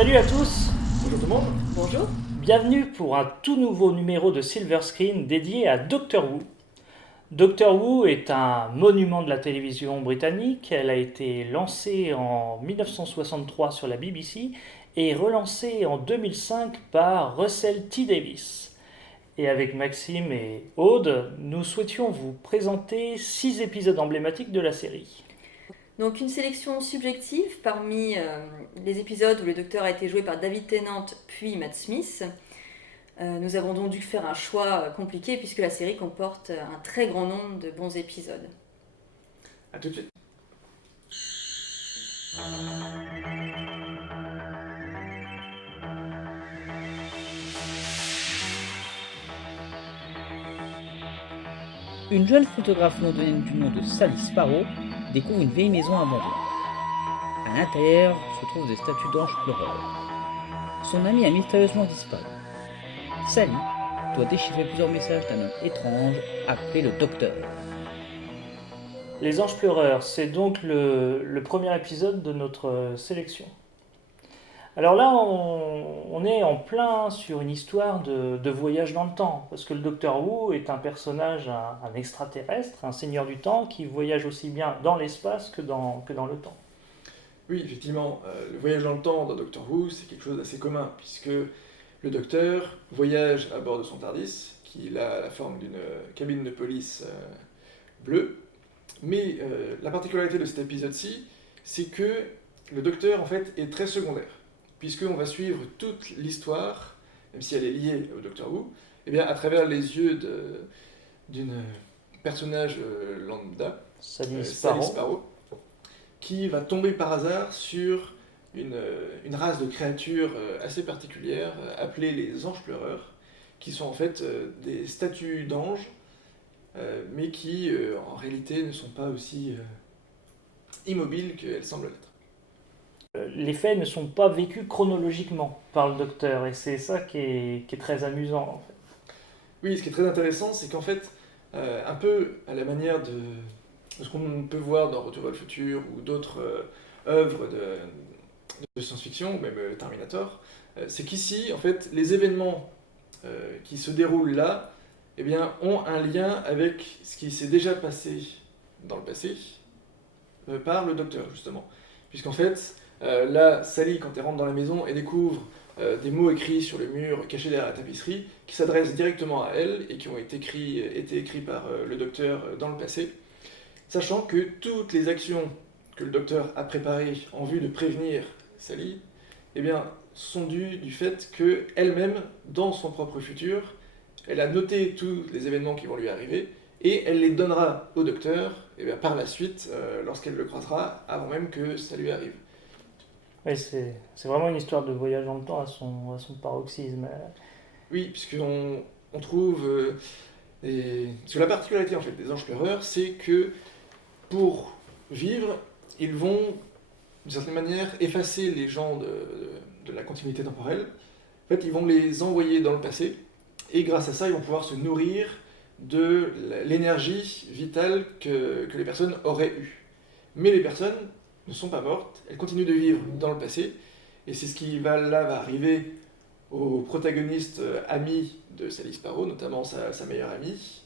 Salut à tous, Bonjour tout le monde. Bonjour. bienvenue pour un tout nouveau numéro de Silver Screen dédié à Doctor Who. Doctor Who est un monument de la télévision britannique, elle a été lancée en 1963 sur la BBC et relancée en 2005 par Russell T. Davies. Et avec Maxime et Aude, nous souhaitions vous présenter 6 épisodes emblématiques de la série. Donc une sélection subjective parmi les épisodes où le docteur a été joué par David Tennant puis Matt Smith. Nous avons donc dû faire un choix compliqué puisque la série comporte un très grand nombre de bons épisodes. À tout de suite. Une jeune photographe londonienne du nom de Sally Sparrow découvre une vieille maison abandonnée. À l'intérieur se trouvent des statues d'anges pleureurs. Son ami a mystérieusement disparu. Sally doit déchiffrer plusieurs messages d'un homme étrange appelé le Docteur. Les Anges Pleureurs, c'est donc le premier épisode de notre sélection. Alors là, on est en plein sur une histoire de voyage dans le temps, parce que le Docteur Who est un personnage, un extraterrestre, un seigneur du temps, qui voyage aussi bien dans l'espace que dans le temps. Oui, effectivement, le voyage dans le temps dans Doctor Who, c'est quelque chose d'assez commun, puisque le docteur voyage à bord de son TARDIS, qui a la forme d'une cabine de police bleue. Mais la particularité de cet épisode-ci, c'est que le docteur, en fait, est très secondaire, puisqu'on va suivre toute l'histoire, même si elle est liée au Doctor Who, eh bien, à travers les yeux d'une personnage lambda, Sally Sally Sparrow. Sparrow, qui va tomber par hasard sur une race de créatures assez particulières, appelées les anges pleureurs, qui sont en fait des statues d'anges, mais qui en réalité ne sont pas aussi immobiles qu'elles semblent l'être. Les faits ne sont pas vécus chronologiquement par le Docteur, et c'est ça qui est très amusant, en fait. Oui, ce qui est très intéressant, c'est qu'en fait, un peu à la manière de ce qu'on peut voir dans Retour vers le futur ou d'autres œuvres de science-fiction, ou même Terminator, c'est qu'ici, en fait, les événements qui se déroulent là, eh bien, ont un lien avec ce qui s'est déjà passé dans le passé par le docteur, justement. Puisqu'en fait, là, Sally, quand elle rentre dans la maison, elle découvre des mots écrits sur le mur, cachés derrière la tapisserie, qui s'adressent directement à elle et qui ont été écrits par le docteur dans le passé, sachant que toutes les actions que le docteur a préparées en vue de prévenir Sally, eh bien, sont dues du fait qu'elle-même, dans son propre futur, elle a noté tous les événements qui vont lui arriver et elle les donnera au docteur eh bien, par la suite, lorsqu'elle le croisera, avant même que ça lui arrive. Oui, c'est vraiment une histoire de voyage dans le temps à son paroxysme. Oui, puisqu'on trouve... Parce que la particularité en fait, des anges pleureurs, c'est que pour vivre, ils vont, d'une certaine manière, effacer les gens de la continuité temporelle. En fait, ils vont les envoyer dans le passé, et grâce à ça, ils vont pouvoir se nourrir de l'énergie vitale que les personnes auraient eue. Mais les personnes ne sont pas mortes, elles continuent de vivre dans le passé, et c'est ce qui va arriver aux protagonistes amis de Sally Sparrow, notamment sa meilleure amie,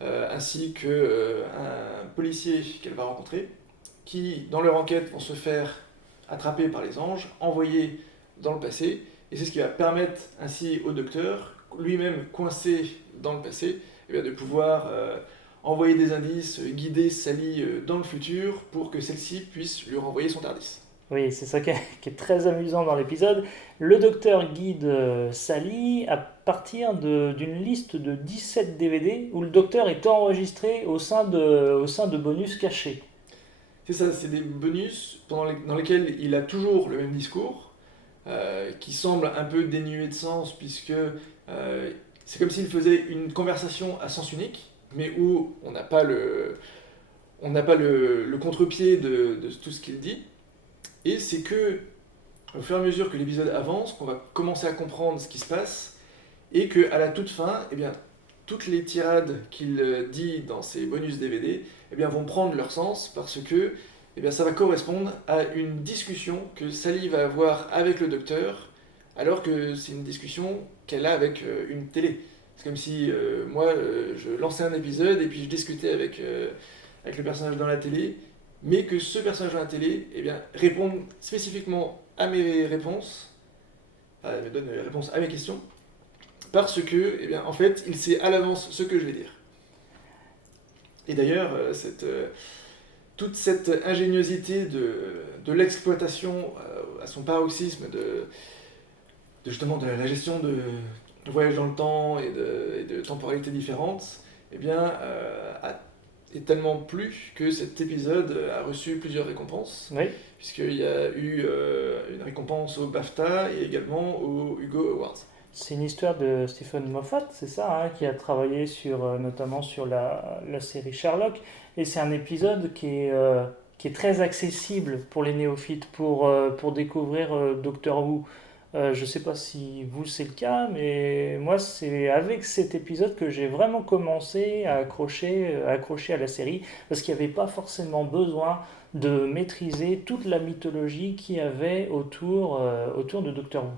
ainsi qu'un policier qu'elle va rencontrer, qui, dans leur enquête, vont se faire attraper par les anges, envoyés dans le passé, et c'est ce qui va permettre ainsi au docteur, lui-même coincé dans le passé, eh bien, de pouvoir envoyer des indices, guider Sally dans le futur pour que celle-ci puisse lui renvoyer son TARDIS. Oui, c'est ça qui est très amusant dans l'épisode. Le Docteur guide Sally à partir d'une liste de 17 DVD où le Docteur est enregistré au sein de bonus cachés. C'est ça, c'est des bonus dans lesquels il a toujours le même discours, qui semble un peu dénué de sens, puisque c'est comme s'il faisait une conversation à sens unique, mais où on n'a pas le contre-pied de tout ce qu'il dit. Et c'est que, au fur et à mesure que l'épisode avance, qu'on va commencer à comprendre ce qui se passe, et qu'à la toute fin, eh bien, toutes les tirades qu'il dit dans ses bonus DVD eh bien, vont prendre leur sens, parce que eh bien, ça va correspondre à une discussion que Sally va avoir avec le docteur, alors que c'est une discussion qu'elle a avec une télé. C'est comme si moi, je lançais un épisode et puis je discutais avec le personnage dans la télé, mais que ce personnage dans la télé eh bien, réponde spécifiquement à mes réponses, me donne les réponses à mes questions, parce que, eh bien, en fait, il sait à l'avance ce que je vais dire. Et d'ailleurs, toute cette ingéniosité de l'exploitation à son paroxysme justement de la gestion de voyage dans le temps et de temporalités différentes, eh bien, est tellement plu que cet épisode a reçu plusieurs récompenses, Oui. puisqu'il y a eu une récompense au BAFTA et également au Hugo Awards. C'est une histoire de Stephen Moffat, c'est ça, hein, qui a travaillé notamment sur la série Sherlock. Et c'est un épisode qui est très accessible pour les néophytes, pour découvrir Doctor Who. Je ne sais pas si vous c'est le cas, mais moi c'est avec cet épisode que j'ai vraiment commencé à accrocher à la série, parce qu'il n'y avait pas forcément besoin de maîtriser toute la mythologie qu'il y avait autour de Doctor Who.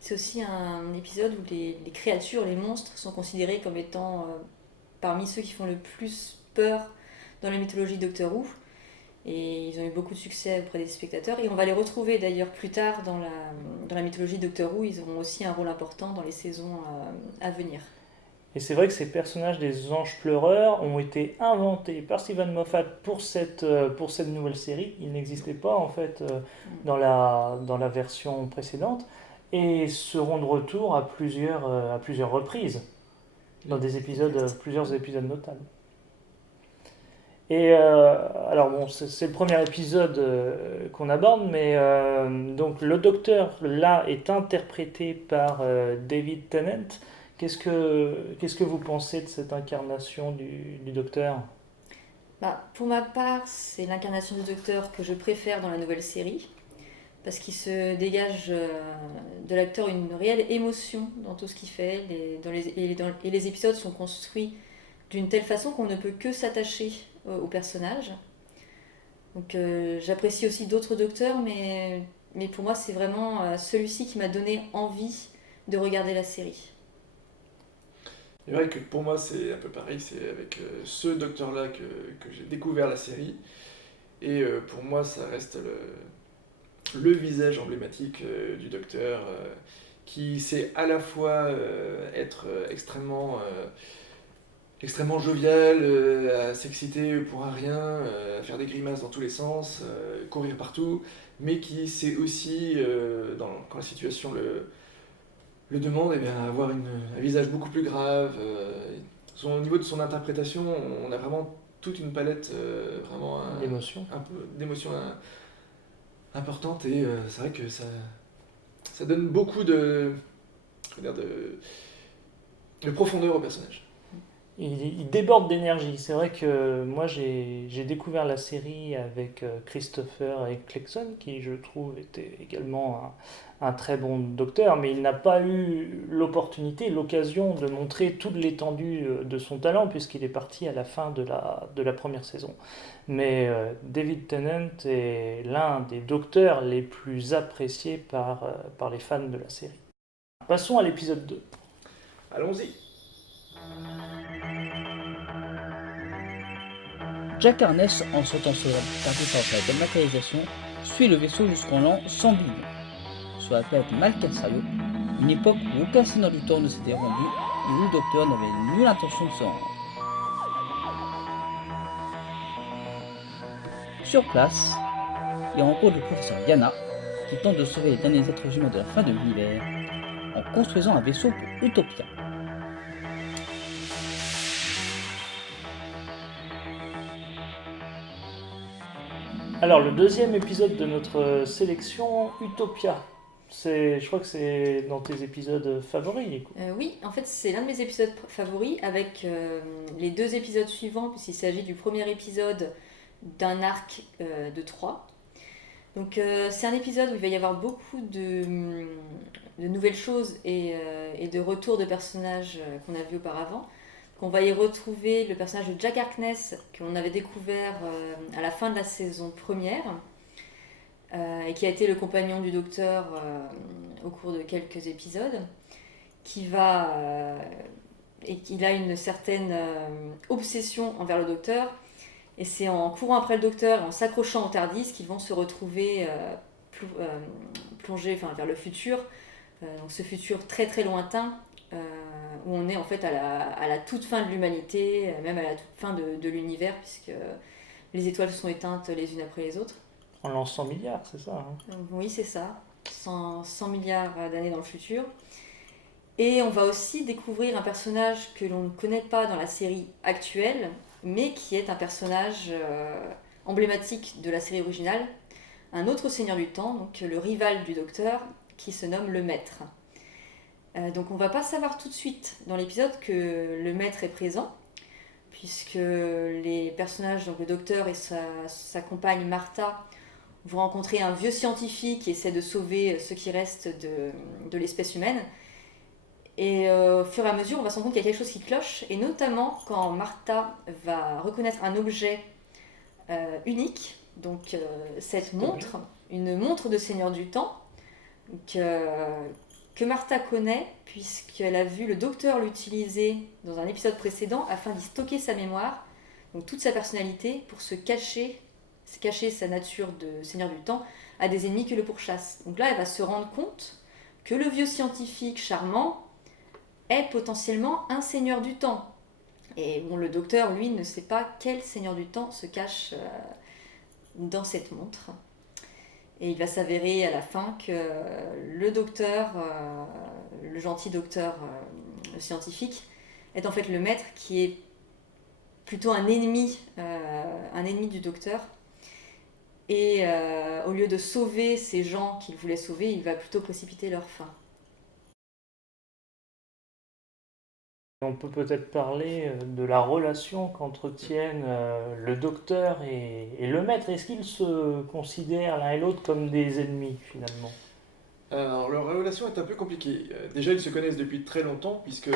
C'est aussi un épisode où les créatures, les monstres, sont considérés comme étant parmi ceux qui font le plus peur dans la mythologie Doctor Who. Et ils ont eu beaucoup de succès auprès des spectateurs. Et on va les retrouver d'ailleurs plus tard dans la mythologie Doctor Who. Ils auront aussi un rôle important dans les saisons à venir. Et c'est vrai que ces personnages des anges pleureurs ont été inventés par Steven Moffat pour cette nouvelle série. Ils n'existaient pas en fait dans la version précédente et seront de retour à plusieurs reprises dans plusieurs épisodes notables. Et alors bon, c'est le premier épisode qu'on aborde, mais donc le docteur là est interprété par David Tennant. Qu'est-ce que vous pensez de cette incarnation du docteur ? Pour ma part, c'est l'incarnation du docteur que je préfère dans la nouvelle série, parce qu'il se dégage de l'acteur une réelle émotion dans tout ce qu'il fait, et les épisodes sont construits d'une telle façon qu'on ne peut que s'attacher au personnage. Donc j'apprécie aussi d'autres docteurs, mais pour moi c'est vraiment celui-ci qui m'a donné envie de regarder la série. C'est vrai que pour moi c'est un peu pareil, c'est avec ce docteur-là que j'ai découvert la série, et pour moi ça reste le visage emblématique du docteur, qui sait à la fois être extrêmement jovial, à s'exciter pour un rien, à faire des grimaces dans tous les sens, courir partout, mais qui sait aussi, quand la situation le demande, eh bien, avoir un visage beaucoup plus grave. Au niveau de son interprétation, on a vraiment toute une palette vraiment d'émotions importantes, et c'est vrai que ça donne beaucoup de profondeur au personnage. Il déborde d'énergie. C'est vrai que moi j'ai découvert la série avec Christopher Eccleston, qui je trouve était également un très bon docteur, mais il n'a pas eu l'occasion de montrer toute l'étendue de son talent, puisqu'il est parti à la fin de la première saison. Mais David Tennant est l'un des docteurs les plus appréciés par les fans de la série. Passons à l'épisode 2. Allons-y. Jack Harkness, en sautant sur la partie par la dématérialisation, suit le vaisseau jusqu'en l'an 100 billions. Sur la planète Malcasario, une époque où aucun seigneur du temps ne s'était rendu et où le docteur n'avait nulle intention de se rendre. Sur place, il rencontre le professeur Yana, qui tente de sauver les derniers êtres humains de la fin de l'univers en construisant un vaisseau pour Utopia. Alors, le deuxième épisode de notre sélection, Utopia. Je crois que c'est dans tes épisodes favoris. Oui, en fait, c'est l'un de mes épisodes favoris, avec les 2 épisodes suivants, puisqu'il s'agit du premier épisode d'un arc de 3. Donc, c'est un épisode où il va y avoir beaucoup de nouvelles choses et de retours de personnages qu'on a vus auparavant. Donc, on va y retrouver le personnage de Jack Harkness qu'on avait découvert à la fin de la saison première et qui a été le compagnon du docteur au cours de quelques épisodes, et qu'il a une certaine obsession envers le docteur. Et c'est en courant après le docteur et en s'accrochant au TARDIS qu'ils vont se retrouver plongés vers le futur, donc ce futur très très lointain, où on est en fait à la toute fin de l'humanité, même à la toute fin de l'univers, puisque les étoiles sont éteintes les unes après les autres. En l'an 100 milliards, c'est ça hein? Oui, c'est ça, 100 milliards d'années dans le futur. Et on va aussi découvrir un personnage que l'on ne connaît pas dans la série actuelle, mais qui est un personnage emblématique de la série originale, un autre seigneur du temps, donc le rival du docteur, qui se nomme le Maître. Donc on va pas savoir tout de suite dans l'épisode que le Maître est présent, puisque les personnages, donc le docteur et sa compagne Martha, vont rencontrer un vieux scientifique qui essaie de sauver ce qui reste de l'espèce humaine. Et au fur et à mesure, on va se rendre compte qu'il y a quelque chose qui cloche, et notamment quand Martha va reconnaître un objet unique, donc cette montre, une montre de Seigneur du Temps, que Martha connaît, puisqu'elle a vu le docteur l'utiliser dans un épisode précédent afin d'y stocker sa mémoire, donc toute sa personnalité, pour cacher sa nature de Seigneur du Temps à des ennemis qui le pourchassent. Donc là, elle va se rendre compte que le vieux scientifique charmant est potentiellement un Seigneur du Temps. Et bon, le docteur, lui, ne sait pas quel Seigneur du Temps se cache dans cette montre. Et il va s'avérer à la fin que le docteur, le gentil docteur scientifique, est en fait le Maître, qui est plutôt un ennemi du docteur. Et au lieu de sauver ces gens qu'il voulait sauver, il va plutôt précipiter leur fin. On peut peut-être parler de la relation qu'entretiennent le docteur et le maître. Est-ce qu'ils se considèrent l'un et l'autre comme des ennemis finalement? Alors, leur relation est un peu compliquée. Déjà, ils se connaissent depuis très longtemps, puisque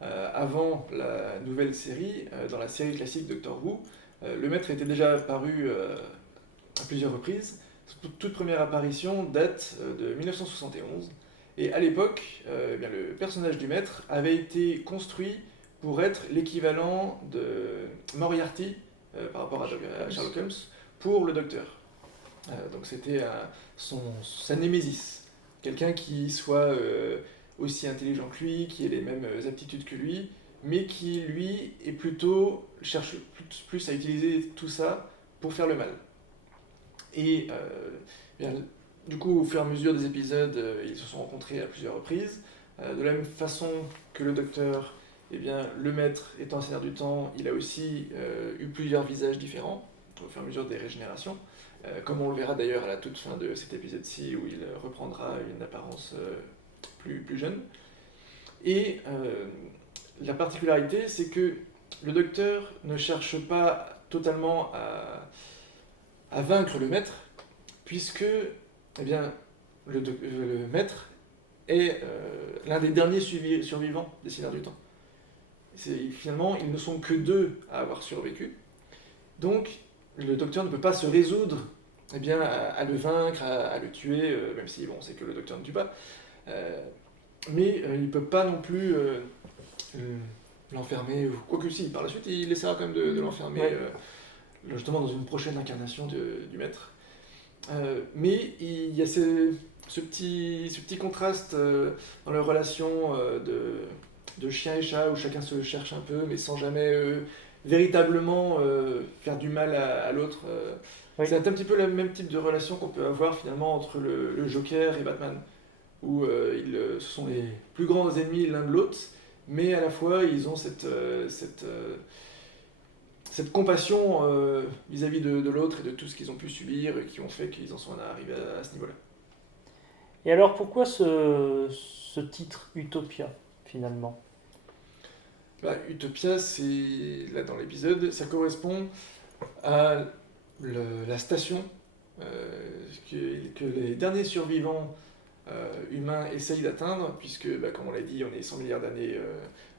avant la nouvelle série, dans la série classique Doctor Who, le maître était déjà apparu à plusieurs reprises. Sa toute première apparition date de 1971. Et à l'époque, le personnage du maître avait été construit pour être l'équivalent de Moriarty par rapport à Sherlock Holmes pour le docteur. Donc c'était sa némésis. Quelqu'un qui soit aussi intelligent que lui, qui ait les mêmes aptitudes que lui, mais qui, lui, cherche plus à utiliser tout ça pour faire le mal. Et du coup, au fur et à mesure des épisodes, ils se sont rencontrés à plusieurs reprises. De la même façon que le docteur, le maître étant Seigneur du Temps, il a aussi eu plusieurs visages différents au fur et à mesure des régénérations. Comme on le verra d'ailleurs à la toute fin de cet épisode-ci, où il reprendra une apparence plus jeune. Et la particularité, c'est que le docteur ne cherche pas totalement à vaincre le maître, puisque le maître est l'un des derniers survivants des Seigneurs du Temps. Finalement, ils ne sont que deux à avoir survécu. Donc, le docteur ne peut pas se résoudre à le vaincre, à le tuer, même si on sait que le docteur ne tue pas. Mais il ne peut pas non plus l'enfermer, quoique si, par la suite il essaiera quand même de l'enfermer, justement dans une prochaine incarnation du maître. Mais il y a ce petit contraste dans leur relation de chien et chat, où chacun se cherche un peu, mais sans jamais véritablement faire du mal à l'autre. Oui. C'est un petit peu le même type de relation qu'on peut avoir finalement entre le Joker et Batman, où ce sont les plus grands ennemis l'un de l'autre, mais à la fois ils ont cette compassion vis-à-vis de l'autre et de tout ce qu'ils ont pu subir et qui ont fait qu'ils en sont arrivés à ce niveau-là. Et alors pourquoi ce titre Utopia finalement? Utopia, c'est là dans l'épisode, ça correspond à la station que les derniers survivants humains essayent d'atteindre, puisque, comme on l'a dit, on est 100 milliards d'années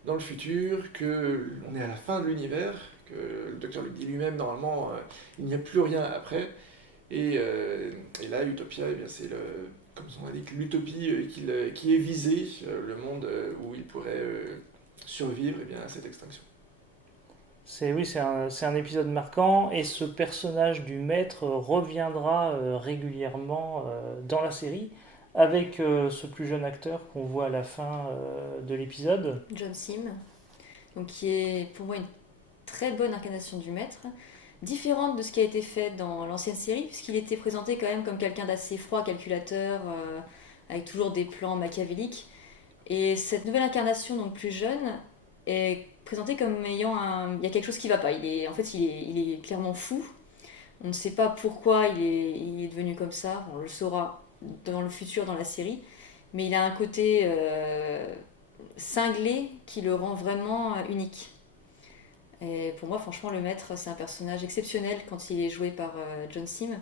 dans le futur, qu'on est à la fin de l'univers, que le docteur lui dit lui-même, normalement, il n'y a plus rien après. Et là, Utopia, eh bien, c'est, comme on indique, l'utopie qui est visée, le monde où il pourrait survivre eh bien, à cette extinction. Oui, c'est un épisode marquant et ce personnage du maître reviendra régulièrement dans la série avec ce plus jeune acteur qu'on voit à la fin de l'épisode. John Sim, donc qui est pour moi une très bonne incarnation du maître, différente de ce qui a été fait dans l'ancienne série, puisqu'il était présenté quand même comme quelqu'un d'assez froid, calculateur, avec toujours des plans machiavéliques. Et cette nouvelle incarnation, donc plus jeune, est présenté comme ayant il y a quelque chose qui va pas. Il est clairement fou. On ne sait pas pourquoi il est devenu comme ça. On le saura dans le futur dans la série. Mais il a un côté cinglé qui le rend vraiment unique. Et pour moi, franchement, le maître, c'est un personnage exceptionnel quand il est joué par John Sim.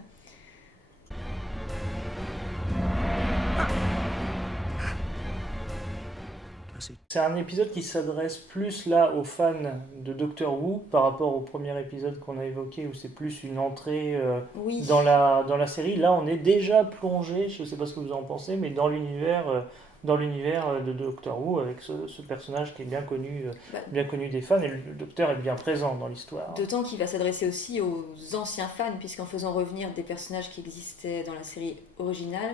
C'est un épisode qui s'adresse plus là aux fans de Doctor Who par rapport au premier épisode qu'on a évoqué où c'est plus une entrée Oui. dans la série. Là, on est déjà plongé, je ne sais pas ce que vous en pensez, mais dans l'univers de Doctor Who avec ce personnage qui est bien connu des fans et le docteur est bien présent dans l'histoire. D'autant qu'il va s'adresser aussi aux anciens fans, puisqu'en faisant revenir des personnages qui existaient dans la série originale,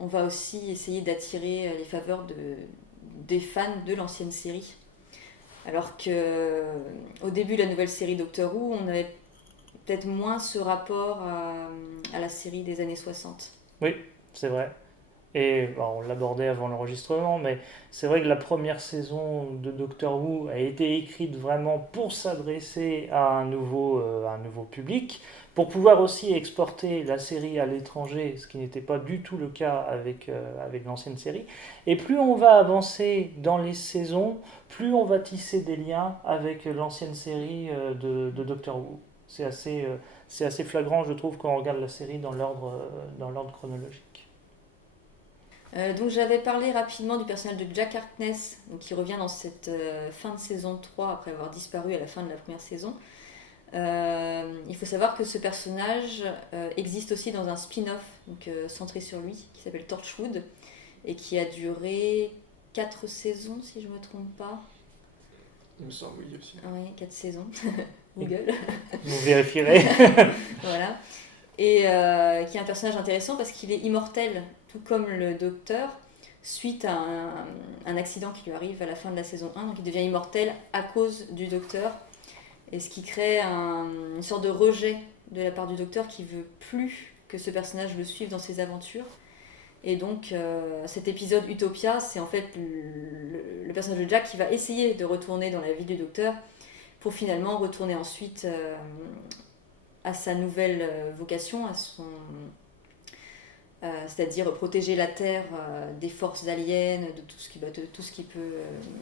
on va aussi essayer d'attirer les faveurs des fans de l'ancienne série. Alors qu'au début de la nouvelle série Doctor Who, on avait peut-être moins ce rapport à la série des années 60. Oui, c'est vrai. Et on l'abordait avant l'enregistrement, mais c'est vrai que la première saison de Doctor Who a été écrite vraiment pour s'adresser à un nouveau public, pour pouvoir aussi exporter la série à l'étranger, ce qui n'était pas du tout le cas avec l'ancienne série. Et plus on va avancer dans les saisons, plus on va tisser des liens avec l'ancienne série de Doctor Who. C'est assez flagrant, je trouve, quand on regarde la série dans l'ordre chronologique. Donc j'avais parlé rapidement du personnage de Jack Harkness, donc qui revient dans cette fin de saison 3 après avoir disparu à la fin de la première saison. Il faut savoir que ce personnage existe aussi dans un spin-off donc, centré sur lui qui s'appelle Torchwood et qui a duré 4 saisons si je ne me trompe pas. Il me semble, oui aussi. Oui, 4 saisons. Google. Vous vérifierez. Voilà. Et qui est un personnage intéressant parce qu'il est immortel, tout comme le docteur, suite à un accident qui lui arrive à la fin de la saison 1. Donc il devient immortel à cause du docteur, et ce qui crée une sorte de rejet de la part du docteur qui veut plus que ce personnage le suive dans ses aventures. Et donc cet épisode Utopia, c'est en fait le personnage de Jack qui va essayer de retourner dans la vie du docteur pour finalement retourner ensuite à sa nouvelle vocation, c'est-à-dire protéger la Terre des forces aliens, de tout ce qui peut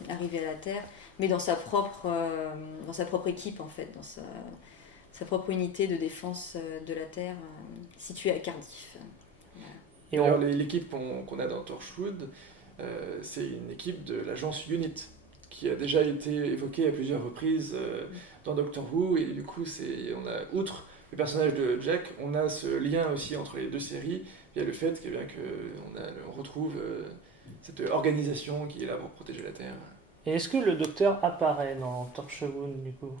arriver à la Terre, mais dans sa propre équipe en fait, dans sa propre unité de défense de la Terre située à Cardiff. Et alors, l'équipe qu'on a dans Torchwood, c'est une équipe de l'agence UNIT, qui a déjà été évoquée à plusieurs reprises dans Doctor Who, et du coup, on a, outre le personnage de Jack, on a ce lien aussi entre les deux séries, via le fait qu'on retrouve cette organisation qui est là pour protéger la Terre. Et est-ce que le docteur apparaît dans Torchwood, du coup ?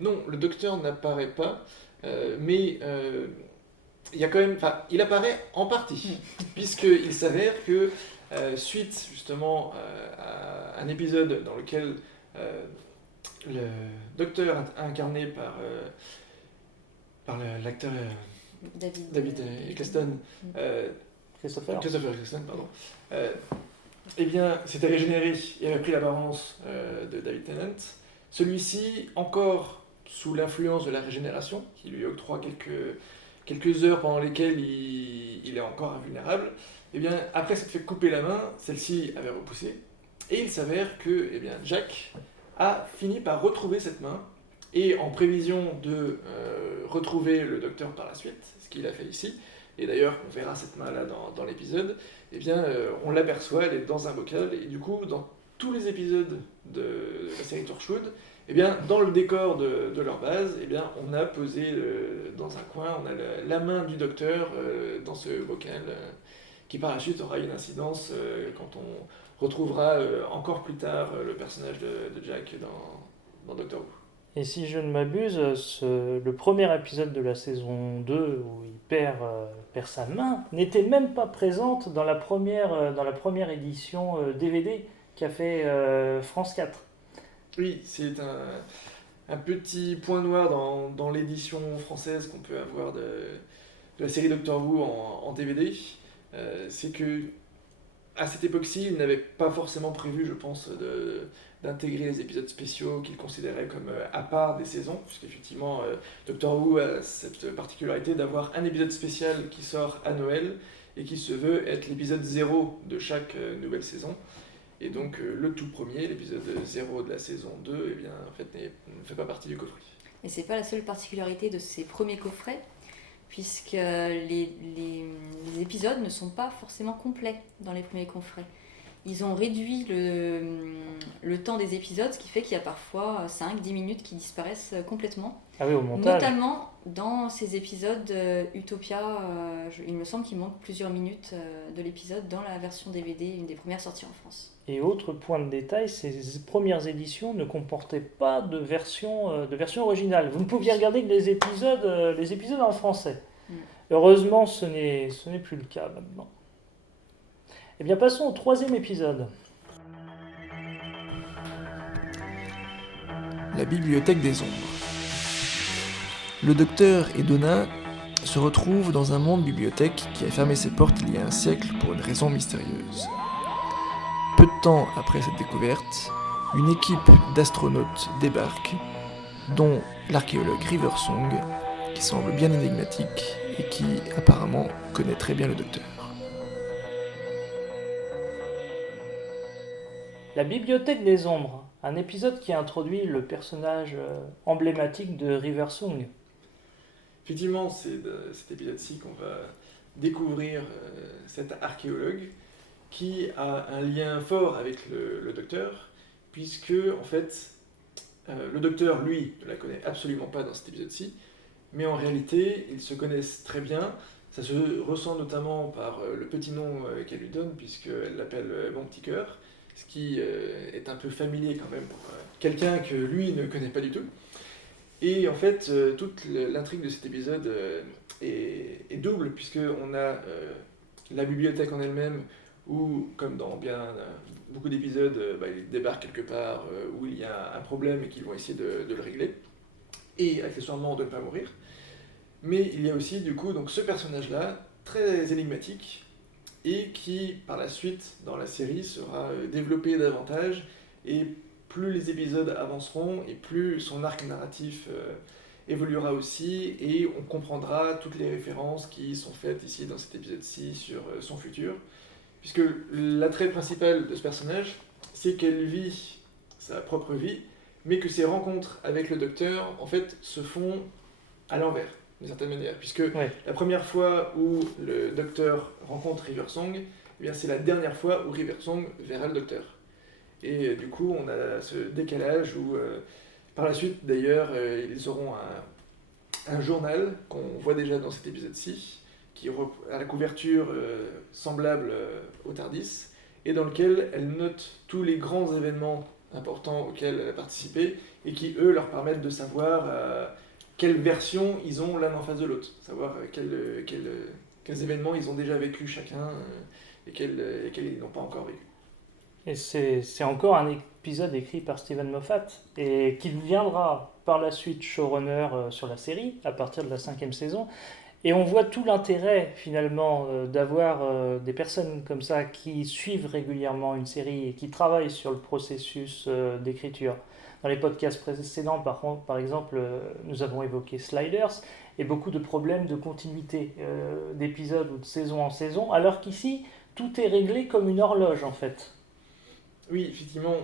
Non, le docteur n'apparaît pas, mais il y a quand même, il apparaît en partie, puisqu'il s'avère que suite justement à un épisode dans lequel le docteur incarné par l'acteur David Eccleston, Christopher Eccleston, pardon, eh bien, s'était régénéré et avait pris l'apparence de David Tennant. Celui-ci, encore sous l'influence de la régénération, qui lui octroie quelques heures pendant lesquelles il est encore invulnérable, eh bien, après s'être fait couper la main, celle-ci avait repoussé, et il s'avère que Jack a fini par retrouver cette main, et en prévision de retrouver le docteur par la suite, ce qu'il a fait ici, et d'ailleurs on verra cette main-là dans l'épisode, eh bien on l'aperçoit, elle est dans un bocal, et du coup dans tous les épisodes de la série Torchwood, eh bien, dans le décor de leur base, eh bien, on a posé dans un coin, on a la main du docteur dans ce bocal, qui par la suite aura une incidence quand on retrouvera encore plus tard le personnage de Jack dans Doctor Who. Et si je ne m'abuse, le premier épisode de la saison 2 où il perd sa main n'était même pas présente dans la première édition DVD qu'a fait France 4. Oui, c'est un petit point noir dans l'édition française qu'on peut avoir de la série Doctor Who en DVD. C'est que à cette époque-ci, ils n'avaient pas forcément prévu, je pense, d'intégrer les épisodes spéciaux qu'ils considéraient comme à part des saisons, puisqu'effectivement, Doctor Who a cette particularité d'avoir un épisode spécial qui sort à Noël et qui se veut être l'épisode 0 de chaque nouvelle saison. Et donc le tout premier, l'épisode 0 de la saison 2, eh bien, en fait, ne fait pas partie du coffret. Et c'est pas la seule particularité de ces premiers coffrets, puisque les épisodes ne sont pas forcément complets dans les premiers coffrets. Ils ont réduit le temps des épisodes, ce qui fait qu'il y a parfois 5-10 minutes qui disparaissent complètement. Ah oui, au montage. Notamment dans ces épisodes Utopia, il me semble qu'il manque plusieurs minutes de l'épisode dans la version DVD, une des premières sorties en France. Et autre point de détail, ces premières éditions ne comportaient pas de version originale. Vous ne pouviez regarder que les épisodes en français. Heureusement, ce n'est plus le cas maintenant. Eh bien, passons au troisième épisode. La bibliothèque des ombres. Le docteur et Donna se retrouvent dans un monde bibliothèque qui a fermé ses portes il y a un siècle pour une raison mystérieuse. Peu de temps après cette découverte, une équipe d'astronautes débarque, dont l'archéologue Riversong, qui semble bien énigmatique et qui apparemment connaît très bien le docteur. La bibliothèque des ombres, un épisode qui introduit le personnage emblématique de Riversong. Effectivement, c'est de cet épisode-ci qu'on va découvrir cet archéologue qui a un lien fort avec le docteur, puisque en fait, le docteur, lui, ne la connaît absolument pas dans cet épisode-ci, mais en réalité, ils se connaissent très bien. Ça se ressent notamment par le petit nom qu'elle lui donne, puisqu'elle l'appelle Mon Petit Cœur, ce qui est un peu familier quand même pour quelqu'un que lui ne connaît pas du tout. Et en fait, toute l'intrigue de cet épisode est double, puisqu'on a la bibliothèque en elle-même, où, comme dans beaucoup d'épisodes, ils débarquent quelque part où il y a un problème et qu'ils vont essayer de le régler, et accessoirement de ne pas mourir. Mais il y a aussi, du coup, donc, ce personnage-là, très énigmatique, et qui, par la suite, dans la série, sera développé davantage, et plus les épisodes avanceront, et plus son arc narratif évoluera aussi, et on comprendra toutes les références qui sont faites ici dans cet épisode-ci sur son futur. Puisque l'attrait principal de ce personnage, c'est qu'elle vit sa propre vie, mais que ses rencontres avec le docteur, en fait, se font à l'envers, d'une certaine manière. Puisque la première fois où le docteur rencontre Riversong, eh bien, c'est la dernière fois où Riversong verra le docteur. Et du coup, on a ce décalage où, par la suite, d'ailleurs, ils auront un journal qu'on voit déjà dans cet épisode-ci, qui a la couverture semblable au TARDIS, et dans lequel elle note tous les grands événements importants auxquels elle a participé, et qui, eux, leur permettent de savoir quelle version ils ont l'un en face de l'autre, savoir quels événements ils ont déjà vécu chacun, et quels ils n'ont pas encore vécu. Et c'est encore un épisode écrit par Steven Moffat, et qui deviendra par la suite showrunner sur la série, à partir de la 5e saison. Et on voit tout l'intérêt finalement d'avoir des personnes comme ça qui suivent régulièrement une série et qui travaillent sur le processus d'écriture. Dans les podcasts précédents, par exemple, nous avons évoqué Sliders et beaucoup de problèmes de continuité d'épisode ou de saison en saison, alors qu'ici, tout est réglé comme une horloge en fait. Oui, effectivement,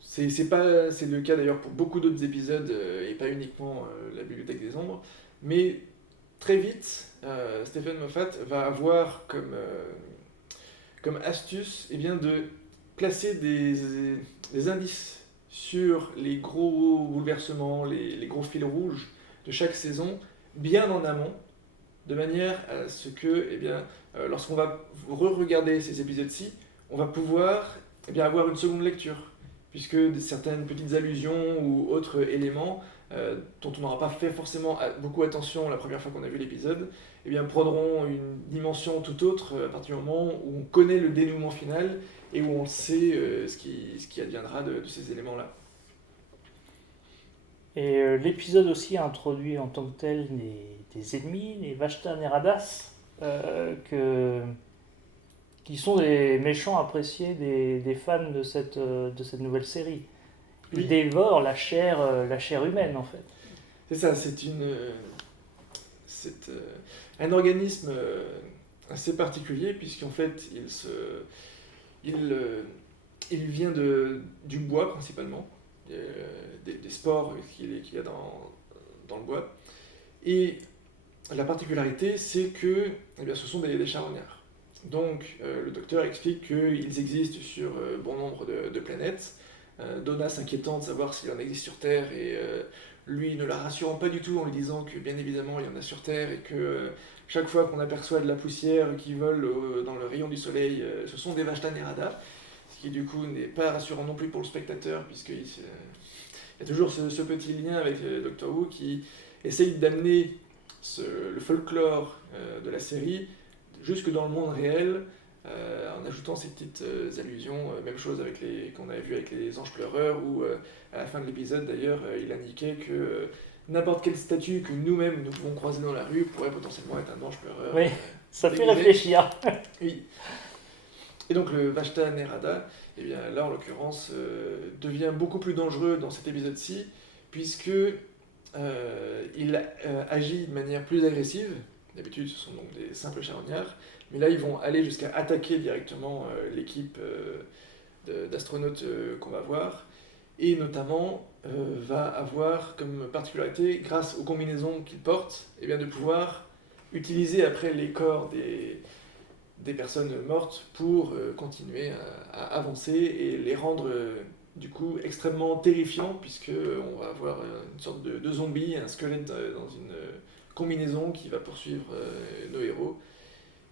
c'est le cas d'ailleurs pour beaucoup d'autres épisodes et pas uniquement la Bibliothèque des Ombres. Mais très vite, Stephen Moffat va avoir comme astuce de placer des indices sur les gros bouleversements, les gros fils rouges de chaque saison, bien en amont, de manière à ce que, lorsqu'on va re-regarder ces épisodes-ci, on va pouvoir avoir une seconde lecture, puisque certaines petites allusions ou autres éléments dont on n'aura pas fait forcément beaucoup attention la première fois qu'on a vu l'épisode, prendront une dimension tout autre à partir du moment où on connaît le dénouement final et où on sait ce qui adviendra de ces éléments-là. Et l'épisode aussi a introduit en tant que tel des ennemis, les Vashta Neradas, qui sont des méchants appréciés des fans de cette nouvelle série. Ils dévorent la chair humaine, en fait. C'est ça, c'est un organisme assez particulier, puisqu'en fait, il vient du bois, principalement, des spores qu'il y a dans le bois. Et la particularité, c'est que ce sont des charognards. Donc, le docteur explique qu'ils existent sur bon nombre de planètes. Donna s'inquiétant de savoir s'il en existe sur Terre, et lui ne la rassurant pas du tout en lui disant que bien évidemment il y en a sur Terre, et que chaque fois qu'on aperçoit de la poussière qui vole dans le rayon du soleil, ce sont des Vashta Nerada, ce qui du coup n'est pas rassurant non plus pour le spectateur, puisqu'il y a toujours ce petit lien avec Doctor Who qui essaye d'amener le folklore de la série jusque dans le monde réel, en ajoutant ces petites allusions. Même chose avec qu'on avait vu avec les anges pleureurs, où à la fin de l'épisode d'ailleurs il indiquait que n'importe quelle statue que nous-mêmes nous pouvons croiser dans la rue pourrait potentiellement être un ange pleureur. Oui, ça fait réfléchir. Oui. Et donc le Vashta Nerada, là en l'occurrence, devient beaucoup plus dangereux dans cet épisode-ci, puisque il agit de manière plus agressive. D'habitude, ce sont donc des simples charognards, mais là, ils vont aller jusqu'à attaquer directement l'équipe d'astronautes qu'on va voir, et notamment va avoir comme particularité, grâce aux combinaisons qu'ils portent, de pouvoir utiliser après les corps des personnes mortes pour continuer à avancer et les rendre du coup extrêmement terrifiants, puisqu'on va avoir une sorte de zombie, un squelette dans une combinaison qui va poursuivre nos héros.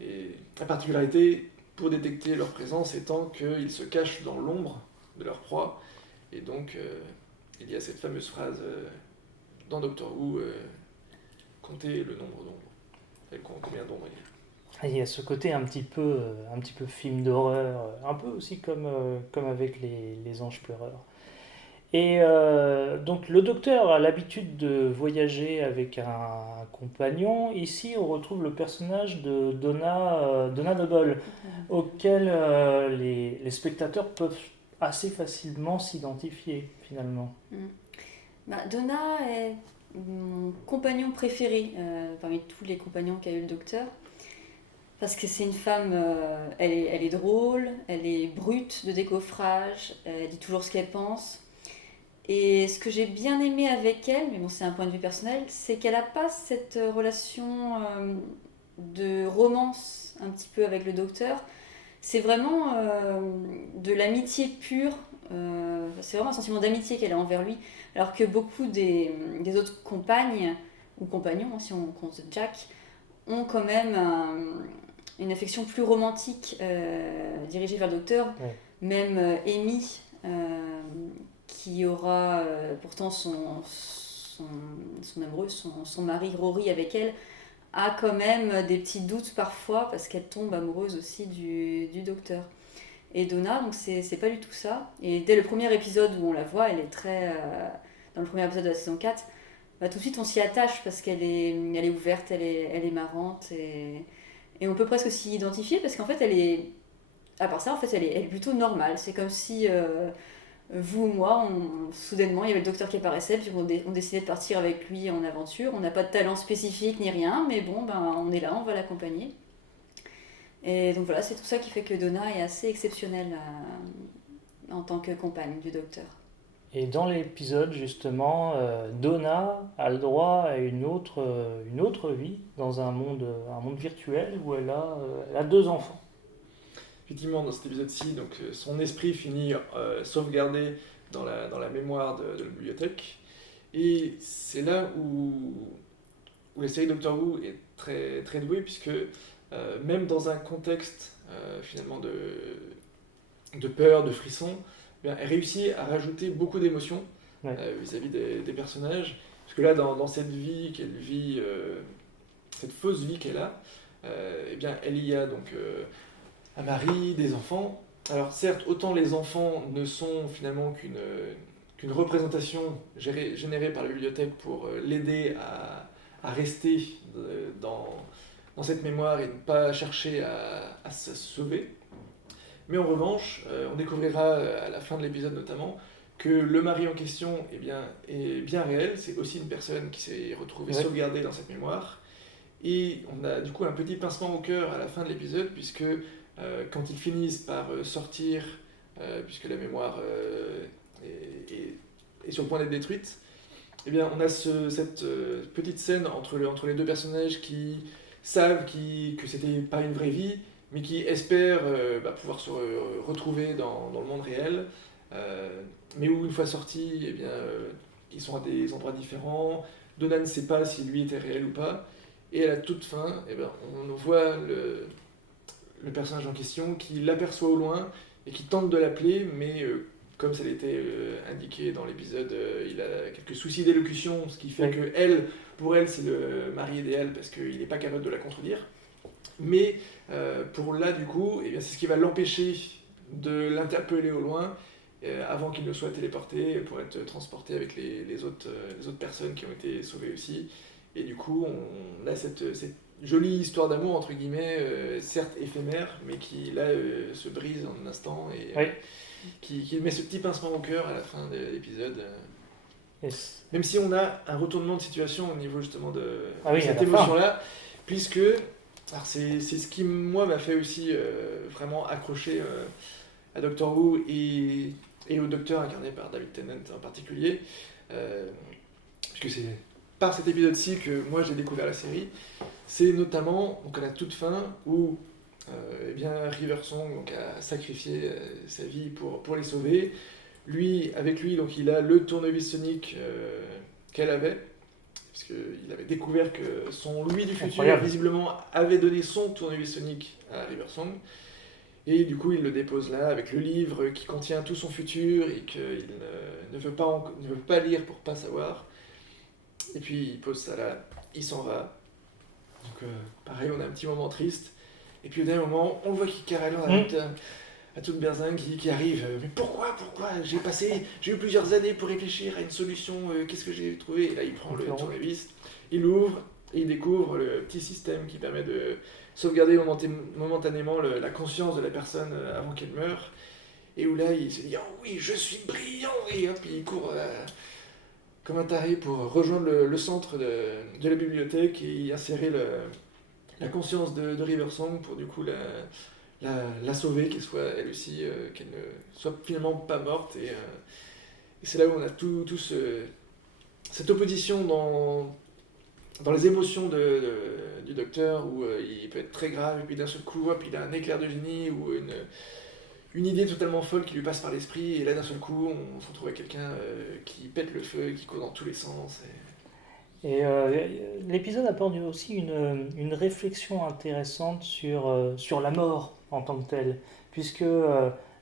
Et la particularité pour détecter leur présence étant qu'ils se cachent dans l'ombre de leur proie, et donc il y a cette fameuse phrase dans Doctor Who, comptez le nombre d'ombres, combien d'ombres il y a. Il y a ce côté un petit peu film d'horreur, un peu aussi comme avec les anges pleureurs. Et donc le docteur a l'habitude de voyager avec un compagnon. Ici, on retrouve le personnage de Donna Noble, auquel les spectateurs peuvent assez facilement s'identifier, finalement. Donna est mon compagnon préféré parmi tous les compagnons qu'a eu le docteur. Parce que c'est une femme, elle est drôle, elle est brute de décoffrage, elle dit toujours ce qu'elle pense. Et ce que j'ai bien aimé avec elle, mais bon c'est un point de vue personnel, c'est qu'elle n'a pas cette relation de romance un petit peu avec le docteur. C'est vraiment de l'amitié pure, c'est vraiment un sentiment d'amitié qu'elle a envers lui, alors que beaucoup des autres compagnes, ou compagnons si on compte Jack, ont quand même une affection plus romantique dirigée vers le docteur. Ouais. Même Amy, qui aura pourtant son amoureux, son mari Rory avec elle, a quand même des petits doutes parfois parce qu'elle tombe amoureuse aussi du docteur. Et Donna, donc c'est pas du tout ça. Et dès le premier épisode où on la voit, elle est très... dans le premier épisode de la saison 4, tout de suite on s'y attache parce qu'elle est ouverte, elle est marrante, et on peut presque s'y identifier parce qu'en fait elle est... À part ça, en fait, elle est plutôt normale. C'est comme si... vous ou moi, soudainement, il y avait le docteur qui apparaissait, puis on décidait de partir avec lui en aventure. On n'a pas de talent spécifique ni rien, mais bon, on est là, on va l'accompagner. Et donc voilà, c'est tout ça qui fait que Donna est assez exceptionnelle en tant que compagne du docteur. Et dans l'épisode, justement, Donna a le droit à une autre vie dans un monde virtuel où elle a 2 enfants. effectivement, dans cet épisode-ci, donc, son esprit finit sauvegardé dans la mémoire de la bibliothèque. Et c'est là où la série Doctor Who est très, très douée, puisque même dans un contexte finalement de peur, de frisson, eh bien, elle réussit à rajouter beaucoup d'émotions vis-à-vis des personnages. Parce que là, dans cette vie qu'elle vit, cette fausse vie qu'elle a, eh bien, elle y a donc un mari, des enfants. Alors certes, autant les enfants ne sont finalement qu'une représentation générée par la bibliothèque pour l'aider à rester dans cette mémoire et ne pas chercher à se sauver. Mais en revanche, on découvrira à la fin de l'épisode notamment que le mari en question est bien réel, c'est aussi une personne qui s'est retrouvée sauvegardée dans cette mémoire. Et on a du coup un petit pincement au cœur à la fin de l'épisode, puisque quand ils finissent par sortir, puisque la mémoire est sur le point d'être détruite, eh bien, on a cette petite scène entre les deux personnages qui savent que c'était pas une vraie vie, mais qui espèrent pouvoir se retrouver dans le monde réel, mais où une fois sortis, eh bien, ils sont à des endroits différents. Donna ne sait pas si lui était réel ou pas, et à la toute fin, eh ben, on voit le personnage en question qui l'aperçoit au loin et qui tente de l'appeler, mais comme ça l'était indiqué dans l'épisode, il a quelques soucis d'élocution, ce qui fait que pour elle, c'est le mari idéal parce qu'il n'est pas capable de la contredire. Mais pour là, du coup, eh bien, c'est ce qui va l'empêcher de l'interpeller au loin avant qu'il ne soit téléporté pour être transporté avec les autres personnes qui ont été sauvées aussi. Et du coup, on a cette jolie histoire d'amour, entre guillemets, certes éphémère, mais qui là se brise en un instant et qui met ce petit pincement au cœur à la fin de l'épisode. Même si on a un retournement de situation au niveau justement de cette émotion-là, puisque alors c'est ce qui, moi, m'a fait aussi vraiment accrocher à Doctor Who et au Docteur incarné par David Tennant en particulier, puisque c'est par cet épisode-ci que moi j'ai découvert la série. C'est notamment donc à la toute fin où River Song donc, a sacrifié sa vie pour les sauver. Avec lui, donc, il a le tournevis sonique qu'elle avait, parce qu'il avait découvert que son lui du futur, visiblement, avait donné son tournevis sonique à River Song. Et du coup, il le dépose là, avec le livre qui contient tout son futur et qu'il ne veut pas lire pour pas savoir. Et puis, il pose ça là, il s'en va. Donc, pareil, on a un petit moment triste. Et puis, au dernier moment, on voit qu'il carré à toute berzingue qui arrive. Mais pourquoi j'ai eu plusieurs années pour réfléchir à une solution, qu'est-ce que j'ai trouvé? Et là, il prend le tournevis, il l'ouvre et il découvre le petit système qui permet de sauvegarder momentanément la conscience de la personne avant qu'elle meure. Et où là, il se dit « Oh oui, je suis brillant !» Et hop, il court comme un taré pour rejoindre le centre de la bibliothèque et y insérer la conscience de River Song pour du coup la sauver, qu'elle soit elle aussi, qu'elle ne soit finalement pas morte. Et c'est là où on a tout cette opposition dans les émotions du docteur, où il peut être très grave, et puis d'un seul coup, hop, il a un éclair de génie, ou une idée totalement folle qui lui passe par l'esprit, et là d'un seul coup, on se retrouve avec quelqu'un qui pète le feu, qui court dans tous les sens. Et l'épisode apporte aussi une réflexion intéressante sur la mort en tant que telle, puisque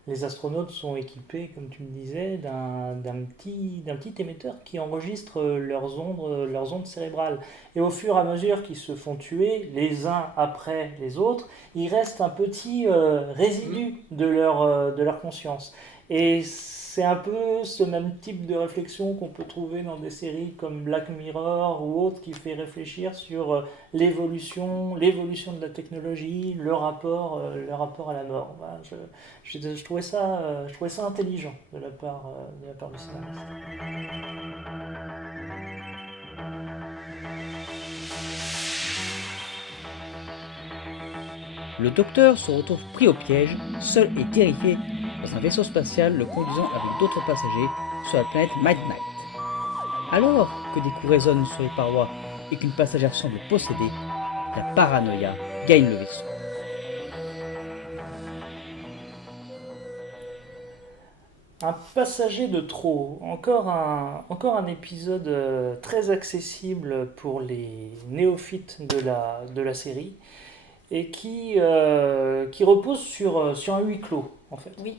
les astronautes sont équipés, comme tu me disais, d'un petit émetteur qui enregistre leurs ondes cérébrales. Et au fur et à mesure qu'ils se font tuer, les uns après les autres, il reste un petit résidu de leur conscience. Et c'est un peu ce même type de réflexion qu'on peut trouver dans des séries comme Black Mirror ou autres, qui fait réfléchir sur l'évolution de la technologie, le rapport à la mort. Voilà, je trouvais ça intelligent de la part du scénariste. Le docteur se retrouve pris au piège, seul et terrifié, dans un vaisseau spatial le conduisant avec d'autres passagers sur la planète Midnight. Alors que des coups résonnent sur les parois et qu'une passagère semble possédée, la paranoïa gagne le vaisseau. Un passager de trop, encore un épisode très accessible pour les néophytes de la série et qui repose sur un huis clos en fait. Oui,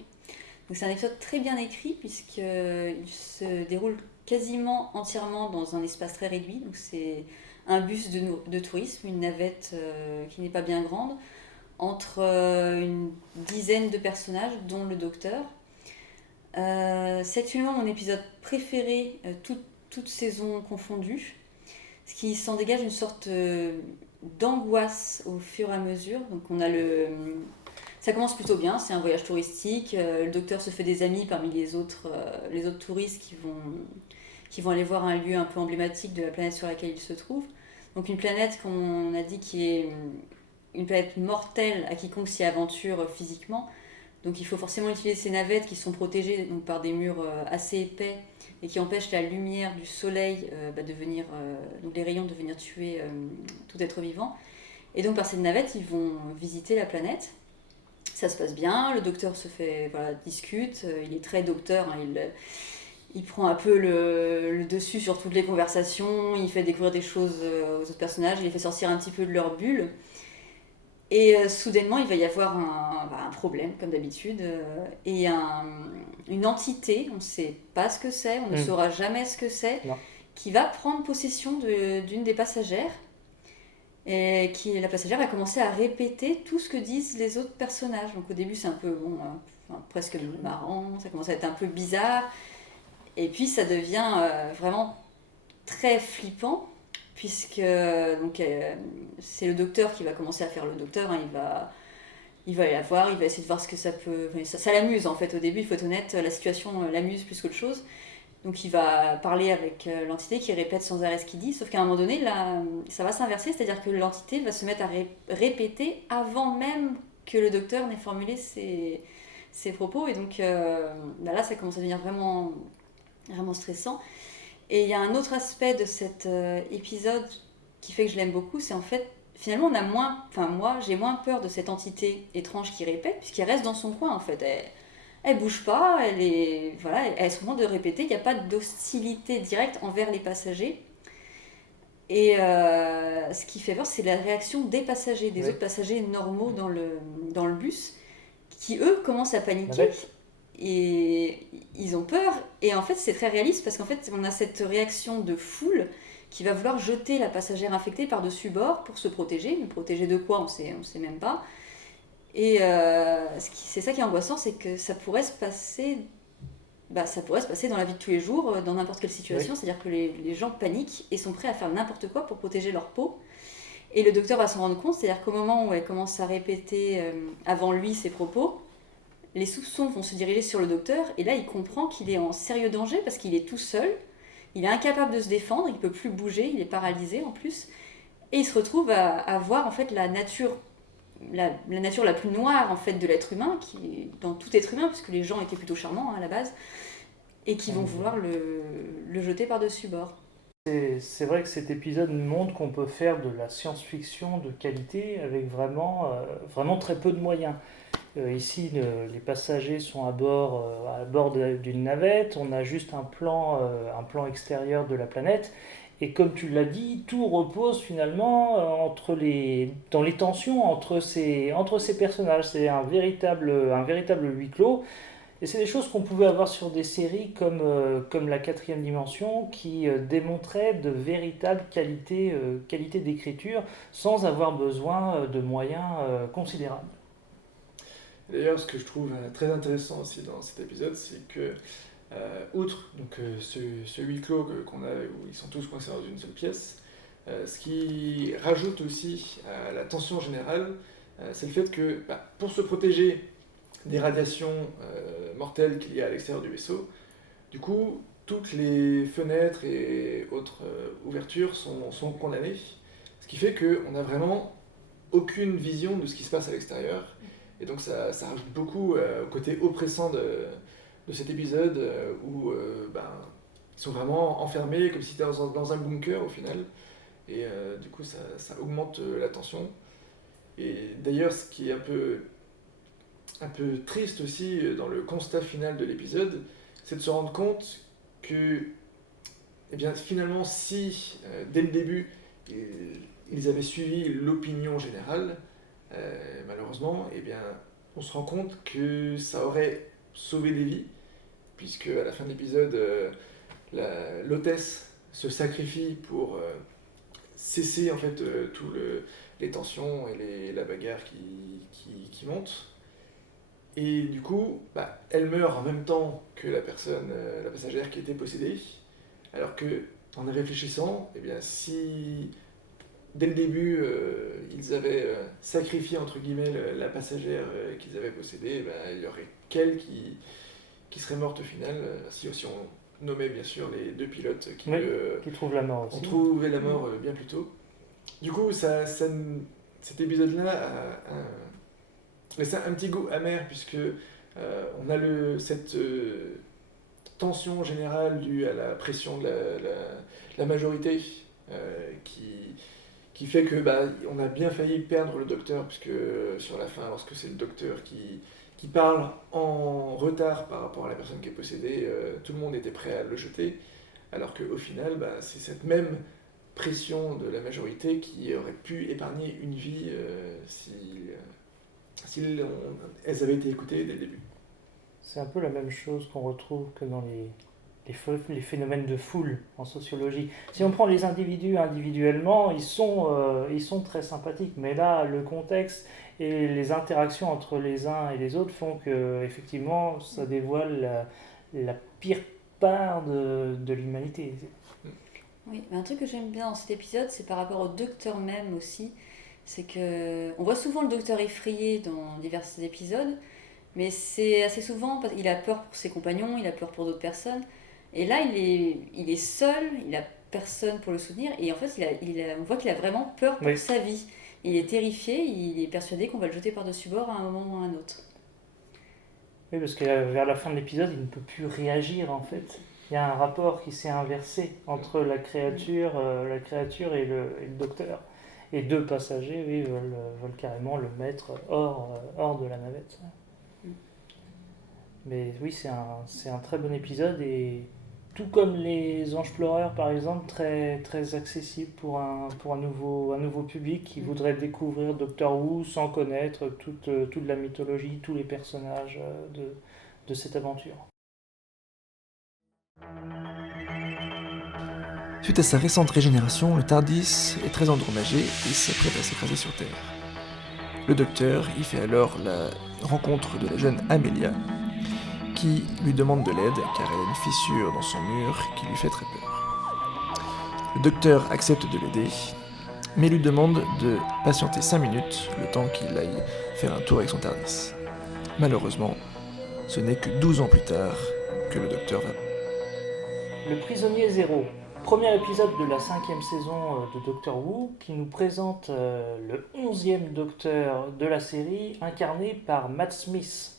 donc c'est un épisode très bien écrit puisqu'il se déroule quasiment entièrement dans un espace très réduit. Donc c'est un bus de tourisme, une navette qui n'est pas bien grande, entre une dizaine de personnages, dont le docteur. C'est actuellement mon épisode préféré, toutes saisons confondues, ce qui s'en dégage une sorte d'angoisse au fur et à mesure. Donc ça commence plutôt bien, c'est un voyage touristique, le docteur se fait des amis parmi les autres touristes qui vont aller voir un lieu un peu emblématique de la planète sur laquelle il se trouve. Donc une planète qu'on a dit qui est une planète mortelle à quiconque s'y aventure physiquement. Donc il faut forcément utiliser ces navettes qui sont protégées donc, par des murs assez épais et qui empêchent la lumière du soleil donc les rayons de venir tuer tout être vivant. Et donc par ces navettes, ils vont visiter la planète. Ça se passe bien, le docteur discute, il est très docteur, hein, il prend un peu le dessus sur toutes les conversations, il fait découvrir des choses aux autres personnages, il les fait sortir un petit peu de leur bulle. Et soudainement, il va y avoir un problème, comme d'habitude, et une entité, on ne sait pas ce que c'est, on ne saura jamais ce que c'est, qui va prendre possession d'une des passagères. Et la passagère va commencer à répéter tout ce que disent les autres personnages. Donc au début, c'est un peu presque marrant, ça commence à être un peu bizarre. Et puis ça devient vraiment très flippant, puisque c'est le docteur qui va commencer à faire le docteur. Hein, il va aller la voir, il va essayer de voir ce que ça peut... Ça l'amuse en fait au début, il faut être honnête, la situation l'amuse plus qu'autre chose. Donc il va parler avec l'entité qui répète sans arrêt ce qu'il dit, sauf qu'à un moment donné, là, ça va s'inverser, c'est-à-dire que l'entité va se mettre à répéter avant même que le docteur n'ait formulé ses propos. Et donc là, ça commence à devenir vraiment, vraiment stressant. Et il y a un autre aspect de cet épisode qui fait que je l'aime beaucoup, c'est en fait, finalement, moi, j'ai moins peur de cette entité étrange qui répète, puisqu'elle reste dans son coin, en fait. Elle bouge pas, elle a ce moment de répéter, il n'y a pas d'hostilité directe envers les passagers. Et ce qui fait peur, c'est la réaction des passagers, des autres passagers normaux dans le bus, qui eux commencent à paniquer. Et ils ont peur. Et en fait, c'est très réaliste parce qu'en fait, on a cette réaction de foule qui va vouloir jeter la passagère infectée par-dessus bord pour se protéger. Mais protéger de quoi, on sait même pas. Et c'est ça qui est angoissant, c'est que ça pourrait se passer dans la vie de tous les jours, dans n'importe quelle situation. Oui. C'est-à-dire que les gens paniquent et sont prêts à faire n'importe quoi pour protéger leur peau. Et le docteur va s'en rendre compte, c'est-à-dire qu'au moment où elle commence à répéter avant lui ses propos, les soupçons vont se diriger sur le docteur. Et là, il comprend qu'il est en sérieux danger parce qu'il est tout seul. Il est incapable de se défendre, il ne peut plus bouger, il est paralysé en plus. Et il se retrouve à voir en fait la nature la plus noire en fait de l'être humain, qui est dans tout être humain, puisque les gens étaient plutôt charmants à la base, et qui vont vouloir le jeter par-dessus bord. C'est vrai que cet épisode nous montre qu'on peut faire de la science-fiction de qualité avec vraiment très peu de moyens. Ici, les passagers sont à bord d'une navette, on a juste un plan extérieur de la planète. Et comme tu l'as dit, tout repose finalement dans les tensions entre ces personnages. C'est un véritable huis clos. Et c'est des choses qu'on pouvait avoir sur des séries comme La Quatrième Dimension, qui démontraient de véritables qualités d'écriture sans avoir besoin de moyens considérables. D'ailleurs, ce que je trouve très intéressant aussi dans cet épisode, c'est que outre ce huis clos qu'on a où ils sont tous coincés dans une seule pièce, ce qui rajoute aussi à la tension générale, c'est le fait que pour se protéger des radiations mortelles qu'il y a à l'extérieur du vaisseau, du coup toutes les fenêtres et autres ouvertures sont condamnées, ce qui fait qu'on n'a vraiment aucune vision de ce qui se passe à l'extérieur, et donc ça rajoute beaucoup au côté oppressant de cet épisode où ils sont vraiment enfermés comme si ils étaient dans un bunker au final, et du coup ça augmente la tension. Et d'ailleurs, ce qui est un peu triste aussi dans le constat final de l'épisode, c'est de se rendre compte que, eh bien, finalement, si dès le début, ils avaient suivi l'opinion générale, malheureusement, eh bien, on se rend compte que ça aurait sauvé des vies, puisque à la fin de l'épisode, l'hôtesse se sacrifie pour cesser en fait les tensions et la bagarre qui monte. Et du coup, elle meurt en même temps que la passagère qui était possédée, alors que, en y réfléchissant, eh bien, si dès le début ils avaient sacrifié entre guillemets la passagère qu'ils avaient possédée, il y aurait qu'elle qui serait morte au final, si on nommait bien sûr les deux pilotes qui trouvent la mort aussi. ont trouvé la mort bien plus tôt. Du coup, cet épisode-là a laissé un petit goût amer, puisque on a cette tension générale due à la pression de la majorité qui fait que on a bien failli perdre le docteur, puisque sur la fin, lorsque c'est le docteur qui parle en retard par rapport à la personne qui est possédée, tout le monde était prêt à le jeter, alors qu'au final, c'est cette même pression de la majorité qui aurait pu épargner une vie si elles avaient été écoutées dès le début. C'est un peu la même chose qu'on retrouve que dans les phénomènes de foule en sociologie. Si on prend les individus individuellement, ils sont très sympathiques, mais là, le contexte et les interactions entre les uns et les autres font que, effectivement, ça dévoile la pire part de l'humanité. Oui, mais un truc que j'aime bien dans cet épisode, c'est par rapport au docteur même aussi. C'est que on voit souvent le docteur effrayé dans divers épisodes, mais c'est assez souvent parce qu'il a peur pour ses compagnons, il a peur pour d'autres personnes. Et là, il est seul, il a personne pour le soutenir, et en fait, on voit qu'il a vraiment peur pour sa vie. Il est terrifié, il est persuadé qu'on va le jeter par-dessus bord à un moment ou à un autre. Oui, parce que vers la fin de l'épisode, il ne peut plus réagir en fait. Il y a un rapport qui s'est inversé entre la créature et le docteur. Et deux passagers veulent carrément le mettre hors de la navette. Mais oui, c'est un très bon épisode, et tout comme les Anges Pleureurs par exemple, très, très accessible pour un nouveau public qui voudrait découvrir Doctor Who sans connaître toute la mythologie, tous les personnages de cette aventure. Suite à sa récente régénération, le TARDIS est très endommagé et s'apprête à s'écraser sur Terre. Le docteur y fait alors la rencontre de la jeune Amelia, qui lui demande de l'aide car elle a une fissure dans son mur qui lui fait très peur. Le docteur accepte de l'aider, mais lui demande de patienter 5 minutes, le temps qu'il aille faire un tour avec son TARDIS. Malheureusement, ce n'est que 12 ans plus tard que le docteur va... Le prisonnier zéro, premier épisode de la 5e saison de Doctor Who, qui nous présente le 11e docteur de la série, incarné par Matt Smith.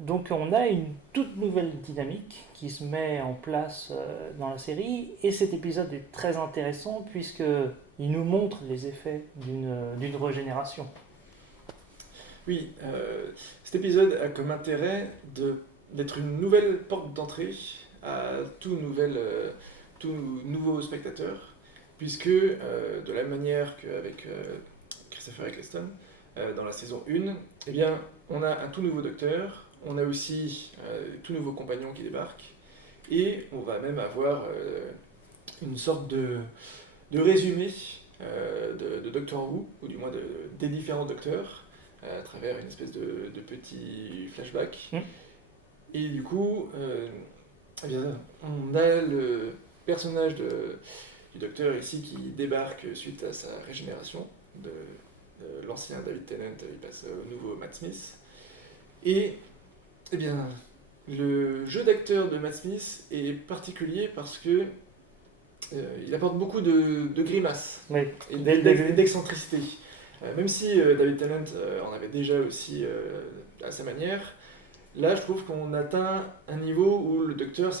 Donc on a une toute nouvelle dynamique qui se met en place dans la série, et cet épisode est très intéressant puisqu'il nous montre les effets d'une régénération. Oui, cet épisode a comme intérêt d'être une nouvelle porte d'entrée à tout nouveau spectateur, puisque de la même manière qu'avec Christopher Eccleston dans la saison 1, eh bien, on a un tout nouveau docteur, on a aussi tout nouveau compagnon qui débarque, et on va même avoir une sorte de résumé de Doctor Who, ou du moins des différents docteurs, à travers une espèce de petits flashbacks. Et du coup, eh bien, on a le personnage du docteur ici qui débarque suite à sa régénération de l'ancien David Tennant, il passe au nouveau Matt Smith. Et eh bien, le jeu d'acteur de Matt Smith est particulier parce que il apporte beaucoup de grimaces et d'excentricité. Même si David Tennant en avait déjà aussi à sa manière, là je trouve qu'on atteint un niveau où le docteur,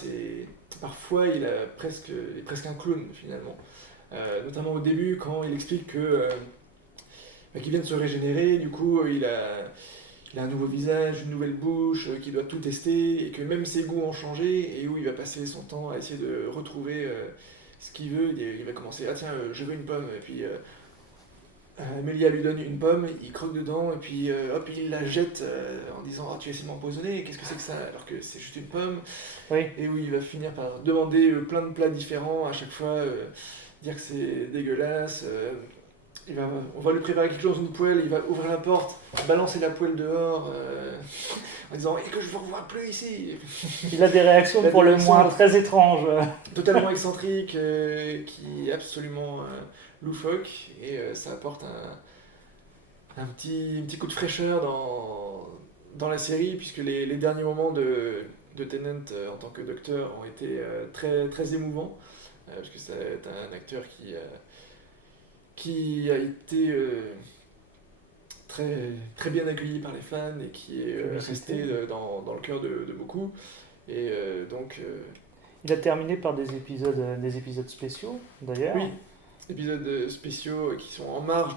parfois il est presque un clown finalement. Notamment au début quand il explique qu'il vient de se régénérer, du coup il il a un nouveau visage, une nouvelle bouche, qu'il doit tout tester, et que même ses goûts ont changé, et où il va passer son temps à essayer de retrouver ce qu'il veut. Il va commencer, ah tiens, je veux une pomme, et puis Amelia lui donne une pomme, il croque dedans, et puis hop, il la jette en disant, ah tu essaies de m'empoisonner, qu'est-ce que c'est que ça? Alors que c'est juste une pomme, Oui. et où il va finir par demander plein de plats différents, à chaque fois dire que c'est dégueulasse. On va lui préparer quelque chose dans une poêle, il va ouvrir la porte, balancer la poêle dehors, en disant « Et que je vous revois plus ici !» Il a des réactions pour le moins très étranges. Totalement excentrique, qui est absolument loufoque, et ça apporte un petit coup de fraîcheur dans la série, puisque les derniers moments de Tennant en tant que docteur ont été très, très émouvants, parce que c'est un acteur qui a été très, très bien accueilli par les fans et qui est resté dans le cœur de beaucoup. Et donc... Il a terminé par des épisodes spéciaux, d'ailleurs. Oui, épisodes spéciaux qui sont en marge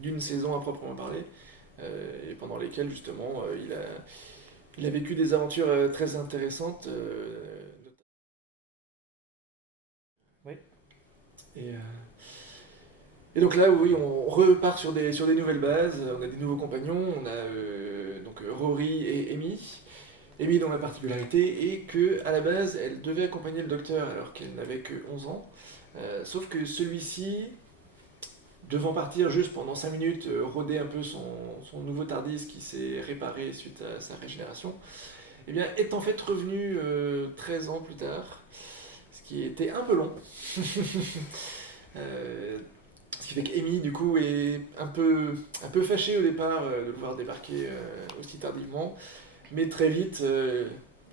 d'une saison à proprement parler, et pendant lesquels, justement, il a vécu des aventures très intéressantes. Oui. Et donc là, oui, on repart sur des nouvelles bases, on a des nouveaux compagnons, on a donc Rory et Amy. Amy dont la particularité est qu'à la base, elle devait accompagner le docteur alors qu'elle n'avait que 11 ans. Sauf que celui-ci, devant partir juste pendant 5 minutes, rôder un peu son nouveau TARDIS qui s'est réparé suite à sa régénération, eh bien, est en fait revenu 13 ans plus tard, ce qui était un peu long. Ce qui fait qu'Amy, du coup, est un peu fâchée au départ de le voir débarquer aussi tardivement. Mais très vite,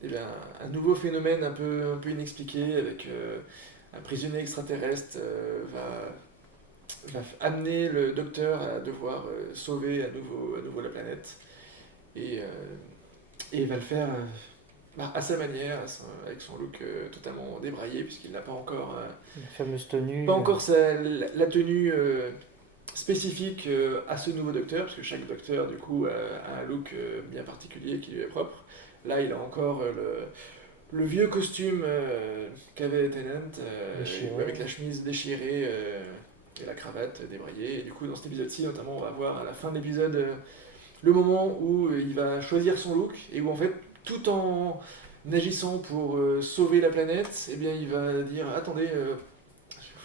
il y a un nouveau phénomène un peu inexpliqué avec un prisonnier extraterrestre va amener le docteur à devoir sauver à nouveau la planète. Et il va le faire à sa manière, avec son look totalement débraillé, puisqu'il n'a pas encore... la fameuse tenue. Pas encore la tenue spécifique à ce nouveau docteur, parce que chaque docteur, du coup, a un look bien particulier qui lui est propre. Là, il a encore le vieux costume qu'avait Tennant, avec la chemise déchirée et la cravate débraillée. Et du coup, dans cet épisode-ci, notamment, on va voir à la fin de l'épisode le moment où il va choisir son look, et où, en fait, tout en agissant pour sauver la planète, eh bien, il va dire « Attendez,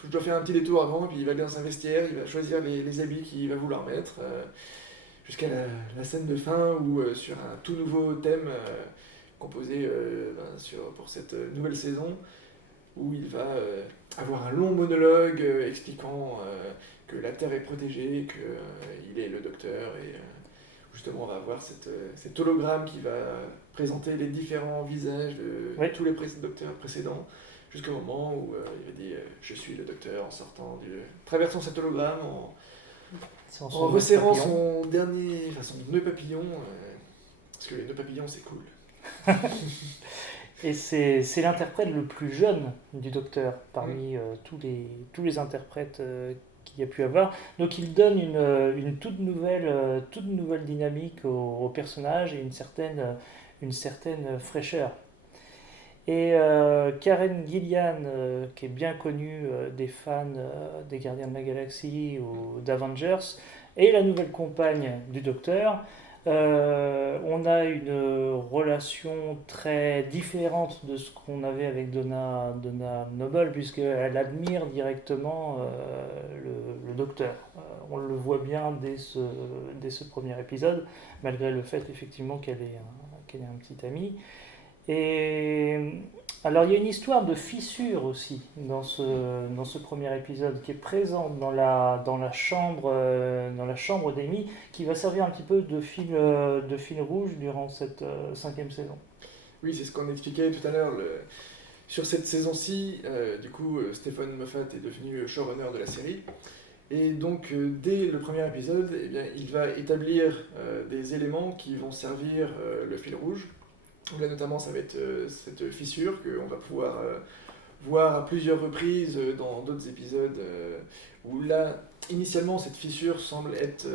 je dois faire un petit détour avant », puis il va aller dans un vestiaire, il va choisir les habits qu'il va vouloir mettre, jusqu'à la scène de fin où, sur un tout nouveau thème composé pour cette nouvelle saison, où il va avoir un long monologue expliquant que la Terre est protégée, qu'il est le docteur, et justement on va avoir cet hologramme qui va présenter les différents visages de tous les docteurs précédents, jusqu'au moment où il va dire « Je suis le docteur » en sortant traversant cet hologramme, en resserrant son nœud papillon, parce que les nœuds papillons c'est cool. Et c'est l'interprète le plus jeune du docteur parmi tous les interprètes qu'il y a pu avoir. Donc il donne une toute nouvelle dynamique au personnage et une certaine fraîcheur. Et Karen Gillian, qui est bien connue des fans des Gardiens de la Galaxie ou d'Avengers, est la nouvelle compagne du Docteur. On a une relation très différente de ce qu'on avait avec Donna Noble, puisqu'elle admire directement le Docteur. On le voit bien dès ce premier épisode, malgré le fait effectivement qu'elle est un petit ami. Et alors il y a une histoire de fissure aussi dans ce premier épisode qui est présente dans la chambre d'Amy, qui va servir un petit peu de fil rouge durant cette 5e saison. Oui, c'est ce qu'on expliquait tout à l'heure. Sur cette saison-ci, du coup, Stephen Moffat est devenu showrunner de la série. Et donc, dès le premier épisode, eh bien, il va établir des éléments qui vont servir le fil rouge. Là, notamment, ça va être cette fissure qu'on va pouvoir voir à plusieurs reprises dans d'autres épisodes, où là, initialement, cette fissure semble être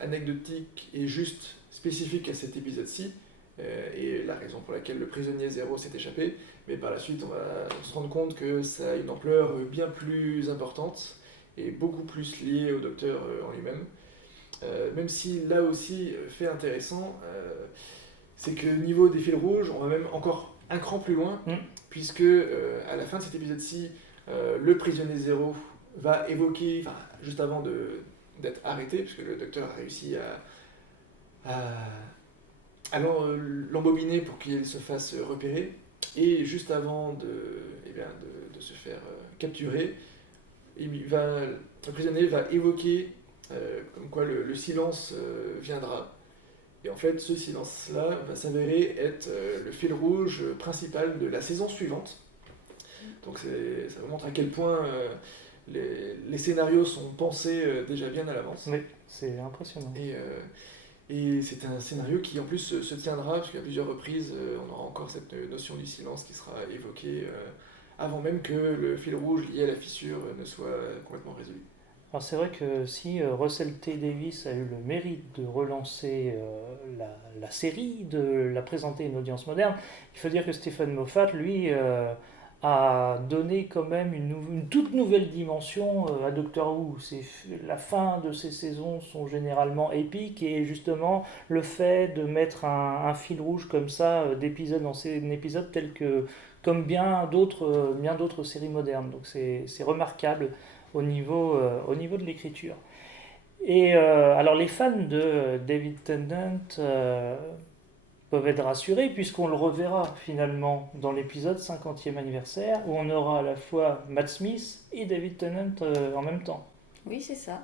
anecdotique et juste spécifique à cet épisode-ci, et la raison pour laquelle le prisonnier zéro s'est échappé, mais par la suite on va se rendre compte que ça a une ampleur bien plus importante et beaucoup plus liée au docteur en lui-même. Même si là aussi, fait intéressant, c'est que niveau des fils rouges, on va même encore un cran plus loin, puisque à la fin de cet épisode-ci, le prisonnier zéro va évoquer, enfin, juste avant d'être arrêté, puisque le docteur a réussi à l'embobiner pour qu'il se fasse repérer, et juste avant de se faire capturer, le prisonnier va évoquer comme quoi le silence viendra. Et en fait, ce silence-là va s'avérer être le fil rouge principal de la saison suivante. Donc ça vous montre à quel point les scénarios sont pensés déjà bien à l'avance. Oui, c'est impressionnant. Et c'est un scénario qui en plus se tiendra, parce qu'à plusieurs reprises, on aura encore cette notion du silence qui sera évoquée avant même que le fil rouge lié à la fissure ne soit complètement résolu. Alors c'est vrai que si Russell T. Davies a eu le mérite de relancer la série, de la présenter à une audience moderne, il faut dire que Stephen Moffat, lui, a donné quand même une toute nouvelle dimension à Doctor Who. La fin de ces saisons sont généralement épiques, et justement le fait de mettre un fil rouge comme ça d'épisode en épisode comme bien d'autres séries modernes. Donc c'est remarquable au niveau de l'écriture. Et alors les fans de David Tennant peuvent être rassurés, puisqu'on le reverra finalement dans l'épisode 50e anniversaire, où on aura à la fois Matt Smith et David Tennant en même temps. Oui, c'est ça.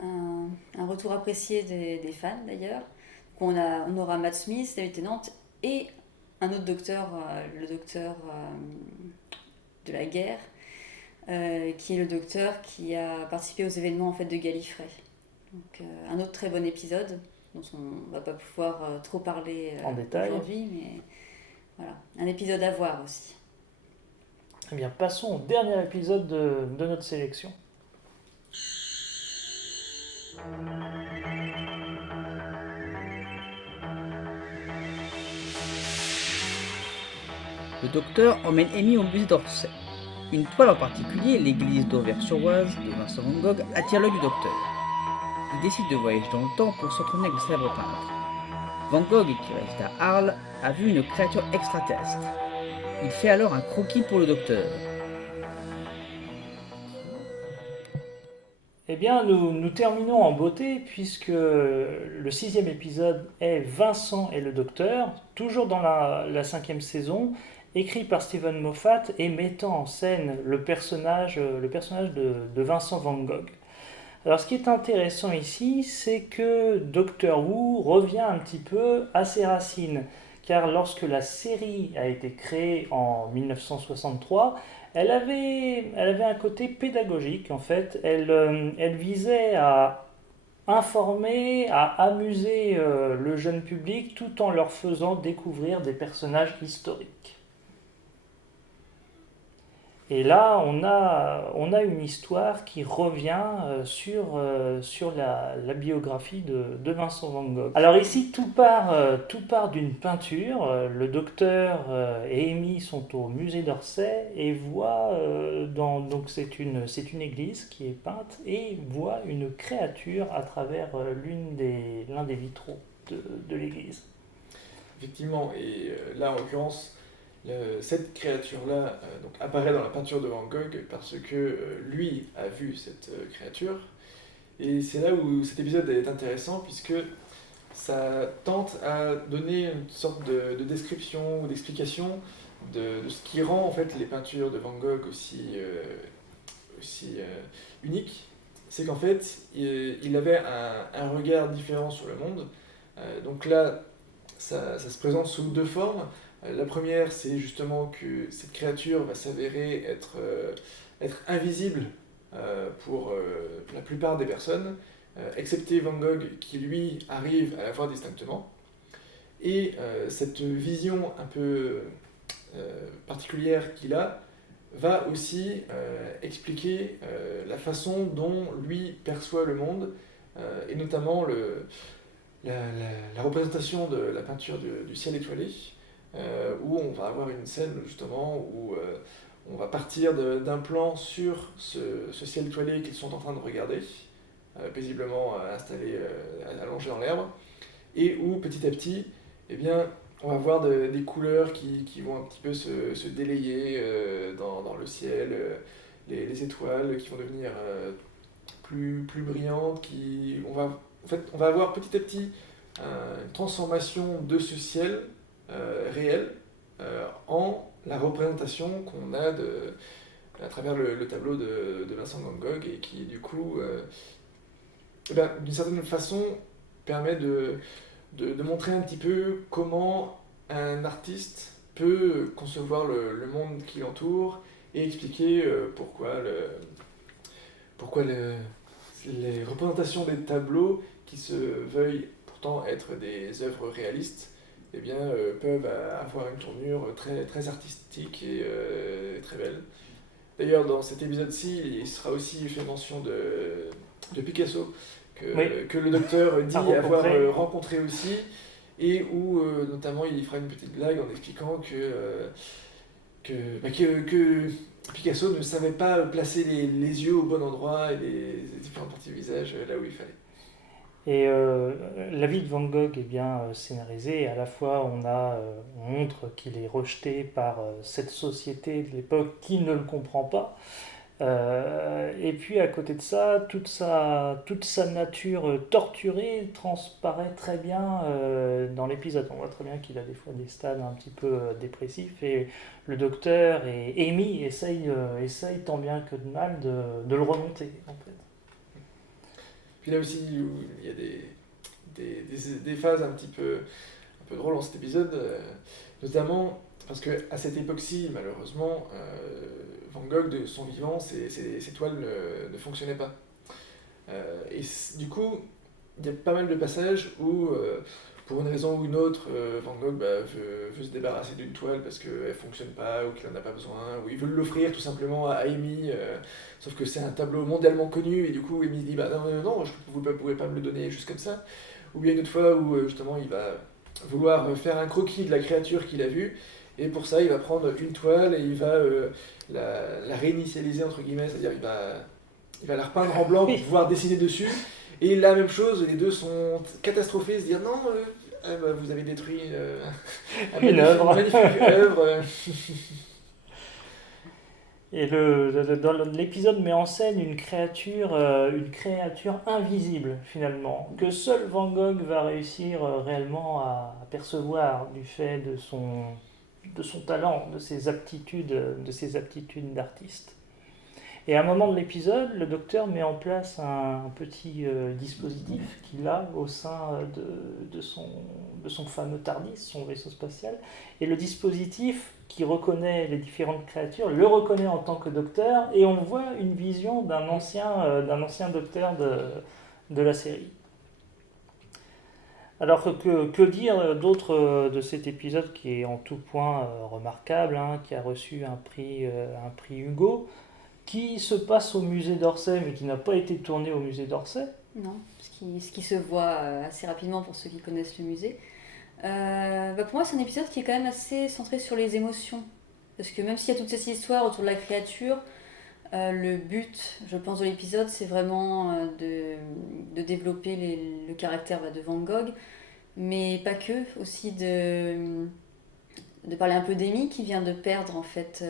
Un retour apprécié des fans d'ailleurs. On aura Matt Smith, David Tennant et un autre docteur, le docteur de la guerre, qui est le docteur qui a participé aux événements en fait, de Gallifrey. Donc, un autre très bon épisode dont on ne va pas pouvoir trop parler en détail aujourd'hui, mais voilà, un épisode à voir aussi. Eh bien, passons au dernier épisode de notre sélection. Le docteur emmène Amy au musée d'Orsay. Une toile en particulier, l'église d'Auvers-sur-Oise de Vincent Van Gogh, attire l'œil du docteur. Il décide de voyager dans le temps pour s'entraîner avec le célèbre peintre. Van Gogh, qui réside à Arles, a vu une créature extraterrestre. Il fait alors un croquis pour le docteur. Eh bien, nous terminons en beauté, puisque le 6e épisode est Vincent et le docteur, toujours dans la 5e saison, écrit par Stephen Moffat et mettant en scène le personnage de Vincent Van Gogh. Alors ce qui est intéressant ici, c'est que Doctor Who revient un petit peu à ses racines, car lorsque la série a été créée en 1963, elle avait un côté pédagogique en fait. Elle visait à informer, à amuser le jeune public tout en leur faisant découvrir des personnages historiques. Et là, on a une histoire qui revient sur la biographie de Vincent Van Gogh. Alors ici, tout part d'une peinture. Le docteur et Amy sont au musée d'Orsay et voient, donc c'est une église qui est peinte, et voient une créature à travers l'un des vitraux de l'église. Effectivement, et là en l'occurrence, cette créature-là donc apparaît dans la peinture de Van Gogh parce que lui a vu cette créature. Et c'est là où cet épisode est intéressant, puisque ça tente à donner une sorte de description ou d'explication de ce qui rend en fait les peintures de Van Gogh aussi uniques. C'est qu'en fait, il avait un regard différent sur le monde. Donc là, ça se présente sous deux formes. La première, c'est justement que cette créature va s'avérer être invisible pour la plupart des personnes, excepté Van Gogh qui, lui, arrive à la voir distinctement. Et cette vision un peu particulière qu'il a va aussi expliquer la façon dont lui perçoit le monde, et notamment la représentation de la peinture du ciel étoilé, où on va avoir une scène justement où on va partir d'un plan sur ce ciel étoilé qu'ils sont en train de regarder, paisiblement installé, allongé dans l'herbe, et où petit à petit, eh bien, on va voir des couleurs qui vont un petit peu se délayer dans le ciel, les étoiles qui vont devenir plus brillantes, on va avoir petit à petit une transformation de ce ciel réel en la représentation qu'on a à travers le tableau de Vincent Van Gogh, et qui du coup, d'une certaine façon, permet de montrer un petit peu comment un artiste peut concevoir le monde qui l'entoure et expliquer pourquoi les représentations des tableaux qui se veuillent pourtant être des œuvres réalistes, eh bien, peuvent avoir une tournure très, très artistique et très belle. D'ailleurs, dans cet épisode-ci, il sera aussi fait mention de Picasso, que le docteur dit avoir rencontré aussi, et où notamment il fera une petite blague en expliquant que Picasso ne savait pas placer les yeux au bon endroit et les différentes parties du visage là où il fallait. Et la vie de Van Gogh est bien scénarisée. À la fois, on montre qu'il est rejeté par cette société de l'époque qui ne le comprend pas. Et puis à côté de ça, toute sa nature torturée transparaît très bien dans l'épisode. On voit très bien qu'il a des fois des stades un petit peu dépressifs, et le docteur et Amy essayent tant bien que de mal de le remonter, en fait. Puis là aussi, il y a des phases un peu drôles dans cet épisode, notamment parce qu'à cette époque-ci, malheureusement, Van Gogh, de son vivant, ses toiles ne fonctionnaient pas. Du coup, il y a pas mal de passages où, pour une raison ou une autre, Van Gogh veut se débarrasser d'une toile parce qu'elle ne fonctionne pas ou qu'il n'en a pas besoin, ou il veut l'offrir tout simplement à Amy, sauf que c'est un tableau mondialement connu, et du coup Amy se dit non, vous ne pouvez pas me le donner juste comme ça. Ou bien une autre fois où justement il va vouloir faire un croquis de la créature qu'il a vue, et pour ça il va prendre une toile et il va la réinitialiser entre guillemets, c'est-à-dire il va la repeindre en blanc pour pouvoir dessiner dessus. Et la même chose, les deux sont catastrophés, se dire non, vous avez détruit une magnifique œuvre. Et l'épisode met en scène une créature invisible finalement, que seul Van Gogh va réussir réellement à percevoir du fait de son talent, de ses aptitudes d'artiste. Et à un moment de l'épisode, le docteur met en place un petit dispositif qu'il a au sein de son fameux TARDIS, son vaisseau spatial. Et le dispositif qui reconnaît les différentes créatures le reconnaît en tant que docteur, et on voit une vision d'un ancien docteur de la série. Alors que dire d'autre de cet épisode qui est en tout point remarquable, qui a reçu un prix Hugo, qui se passe au musée d'Orsay, mais qui n'a pas été tourné au musée d'Orsay. Non, ce qui se voit assez rapidement pour ceux qui connaissent le musée. Pour moi, c'est un épisode qui est quand même assez centré sur les émotions. Parce que même s'il y a toute cette histoire autour de la créature, le but, je pense, de l'épisode, c'est vraiment de développer le caractère de Van Gogh, mais pas que, aussi de parler un peu d'Amy, qui vient de perdre en fait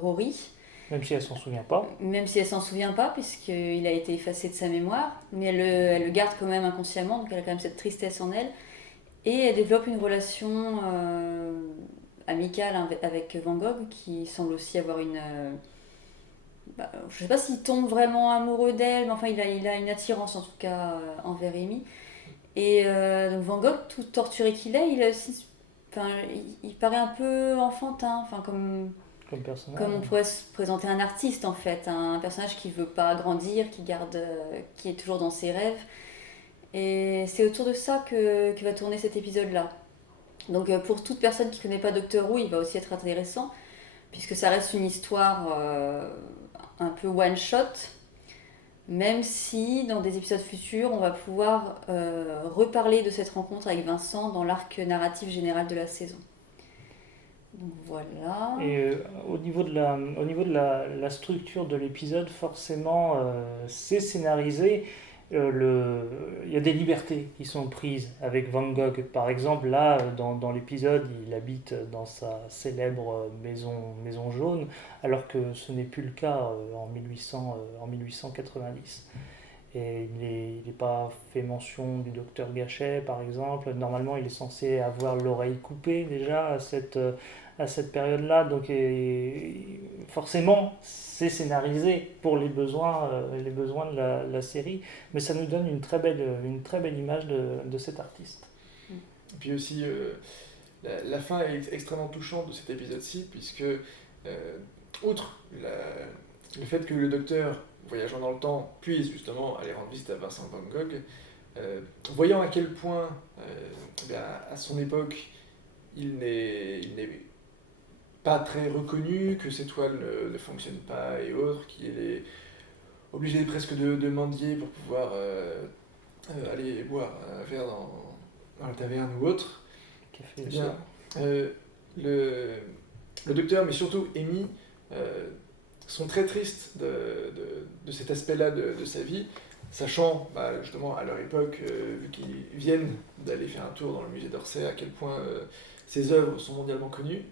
Rory. Même si elle s'en souvient pas. Même si elle s'en souvient pas, puisqu'il a été effacé de sa mémoire, mais elle le garde quand même inconsciemment, donc elle a quand même cette tristesse en elle. Et elle développe une relation amicale avec Van Gogh, qui semble aussi avoir une... je sais pas s'il tombe vraiment amoureux d'elle, mais enfin il a une attirance en tout cas envers Amy. Et donc Van Gogh, tout torturé qu'il est, il paraît un peu enfantin, comme on pourrait se présenter un artiste en fait, un personnage qui veut pas grandir, qui est toujours dans ses rêves. Et c'est autour de ça que va tourner cet épisode-là. Donc pour toute personne qui connaît pas Doctor Who, il va aussi être intéressant, puisque ça reste une histoire un peu one-shot. Même si dans des épisodes futurs, on va pouvoir reparler de cette rencontre avec Vincent dans l'arc narratif général de la saison. Donc voilà. Et au niveau de la structure de l'épisode, forcément, c'est scénarisé. Il y a des libertés qui sont prises avec Van Gogh. Par exemple, là, dans l'épisode, il habite dans sa célèbre maison jaune, alors que ce n'est plus le cas en 1890. Et il n'est pas fait mention du docteur Gachet, par exemple. Normalement, il est censé avoir l'oreille coupée déjà à cette période-là. Donc, forcément, c'est scénarisé pour les besoins de la série. Mais ça nous donne une très belle image de cet artiste. Et puis aussi, la fin est extrêmement touchante de cet épisode-ci, puisque, outre le fait que le docteur, voyageant dans le temps, puisse justement aller rendre visite à Vincent Van Gogh, voyant à quel point, à son époque, il n'est pas très reconnu, que ses toiles ne fonctionnent pas et autres, qu'il est obligé presque de mendier pour pouvoir aller boire un verre dans la taverne ou autre. Café, Eh bien, le docteur, mais surtout Amy, sont très tristes de cet aspect-là de sa vie, sachant justement à leur époque, vu qu'ils viennent d'aller faire un tour dans le musée d'Orsay, à quel point ses œuvres sont mondialement connues.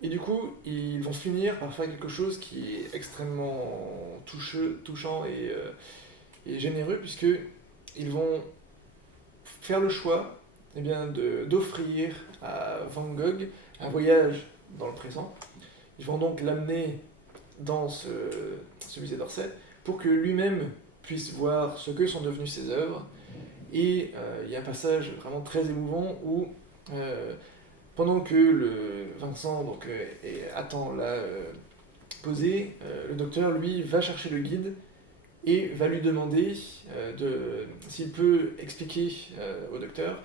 Et du coup, ils vont finir par faire quelque chose qui est extrêmement touchant et généreux, puisqu'ils vont faire le choix d'offrir à Van Gogh un voyage dans le présent. Ils vont donc l'amener dans ce musée d'Orsay pour que lui-même puisse voir ce que sont devenues ses œuvres. Et il y a un passage vraiment très émouvant où, pendant que Vincent attend là posé, le docteur lui va chercher le guide et va lui demander s'il peut expliquer au docteur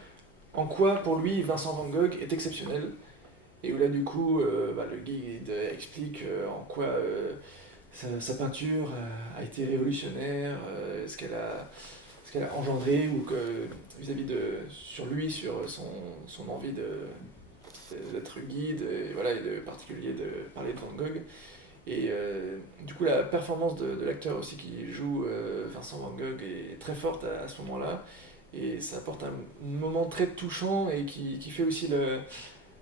en quoi pour lui Vincent Van Gogh est exceptionnel. Et où là du coup le guide explique en quoi sa peinture a été révolutionnaire, ce qu'elle a engendré, ou que vis-à-vis sur son envie d'être guide, et voilà, et de particulier de parler de Van Gogh. Et du coup la performance de l'acteur aussi qui joue Vincent Van Gogh est très forte à ce moment-là, et ça apporte un moment très touchant et qui fait aussi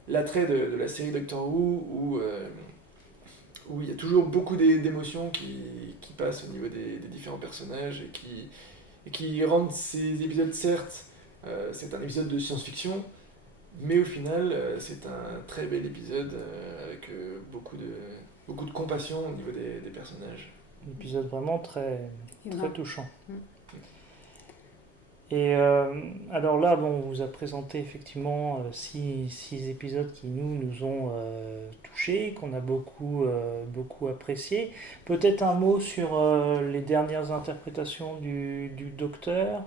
l'attrait de la série Doctor Who, où il y a toujours beaucoup d'émotions qui passent au niveau des différents personnages et qui rendent ces épisodes, certes, c'est un épisode de science-fiction, mais au final, c'est un très bel épisode avec beaucoup de compassion au niveau des personnages. Un épisode vraiment très touchant. Et alors là, on vous a présenté effectivement 6 épisodes qui nous ont touchés, qu'on a beaucoup appréciés. Peut-être un mot sur les dernières interprétations du docteur,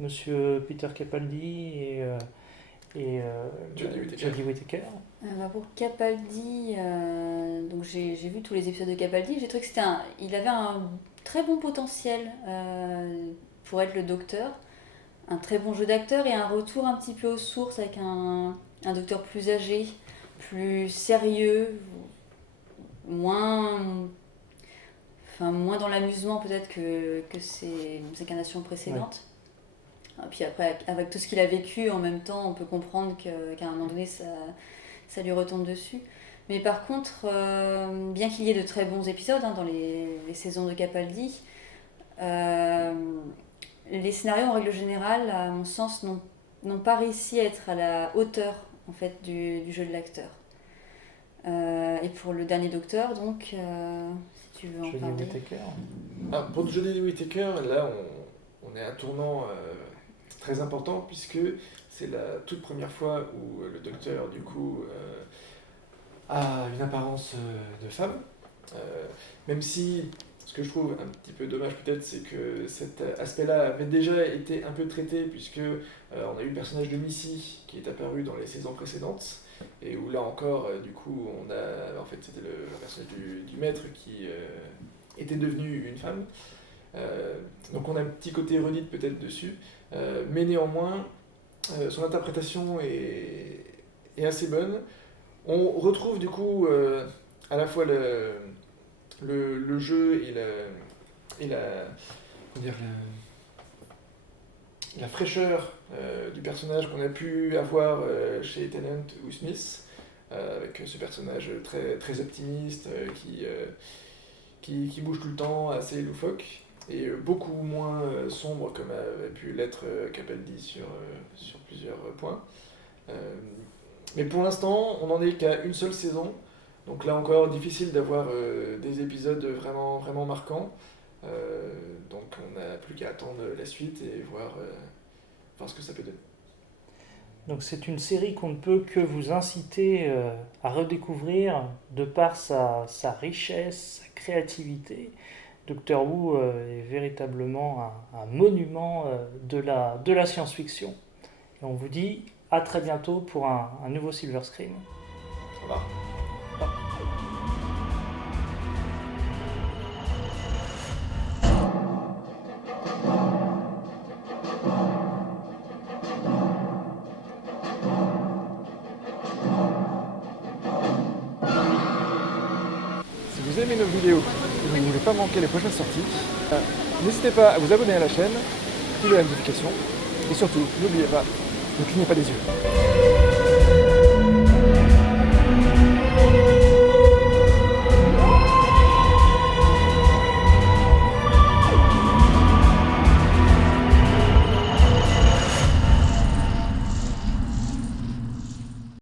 Monsieur Peter Capaldi et Jodie Whittaker. Pour Capaldi, donc j'ai vu tous les épisodes de Capaldi, j'ai trouvé que il avait un très bon potentiel pour être le docteur. Un très bon jeu d'acteur et un retour un petit peu aux sources avec un docteur plus âgé, plus sérieux, moins dans l'amusement peut-être que ses incarnations précédentes. Ouais. Et puis après, avec tout ce qu'il a vécu, en même temps, on peut comprendre qu'à un moment donné, ça lui retombe dessus. Mais par contre, bien qu'il y ait de très bons épisodes dans les saisons de Capaldi, les scénarios, en règle générale, à mon sens, n'ont pas réussi à être à la hauteur en fait, du jeu de l'acteur. Et pour le dernier docteur, donc, si tu veux en parler. Pour Jodie Whittaker, là, on est à un tournant très important, puisque c'est la toute première fois où le docteur, du coup, a une apparence de femme. Même si... Ce que je trouve un petit peu dommage peut-être, c'est que cet aspect-là avait déjà été un peu traité, puisque on a eu le personnage de Missy qui est apparu dans les saisons précédentes, et où là encore, du coup, c'était le personnage du maître qui était devenu une femme. Donc on a un petit côté redite peut-être dessus, mais néanmoins, son interprétation est assez bonne. On retrouve du coup à la fois le jeu et comment dire, la fraîcheur du personnage qu'on a pu avoir chez Tennant ou Smith, avec ce personnage très, très optimiste qui bouge tout le temps, assez loufoque, et beaucoup moins sombre comme avait pu l'être Capaldi sur plusieurs points. Mais pour l'instant, on n'en est qu'à une seule saison, donc là encore, difficile d'avoir des épisodes vraiment, vraiment marquants. Donc on n'a plus qu'à attendre la suite et voir ce que ça peut donner. Donc c'est une série qu'on ne peut que vous inciter à redécouvrir de par sa richesse, sa créativité. Doctor Who est véritablement un monument de la science-fiction. Et on vous dit à très bientôt pour un nouveau Silver Screen. Au revoir. Si vous aimez nos vidéos et que vous ne voulez pas manquer les prochaines sorties, n'hésitez pas à vous abonner à la chaîne, activer la notification et surtout, n'oubliez pas, ne clignez pas des yeux.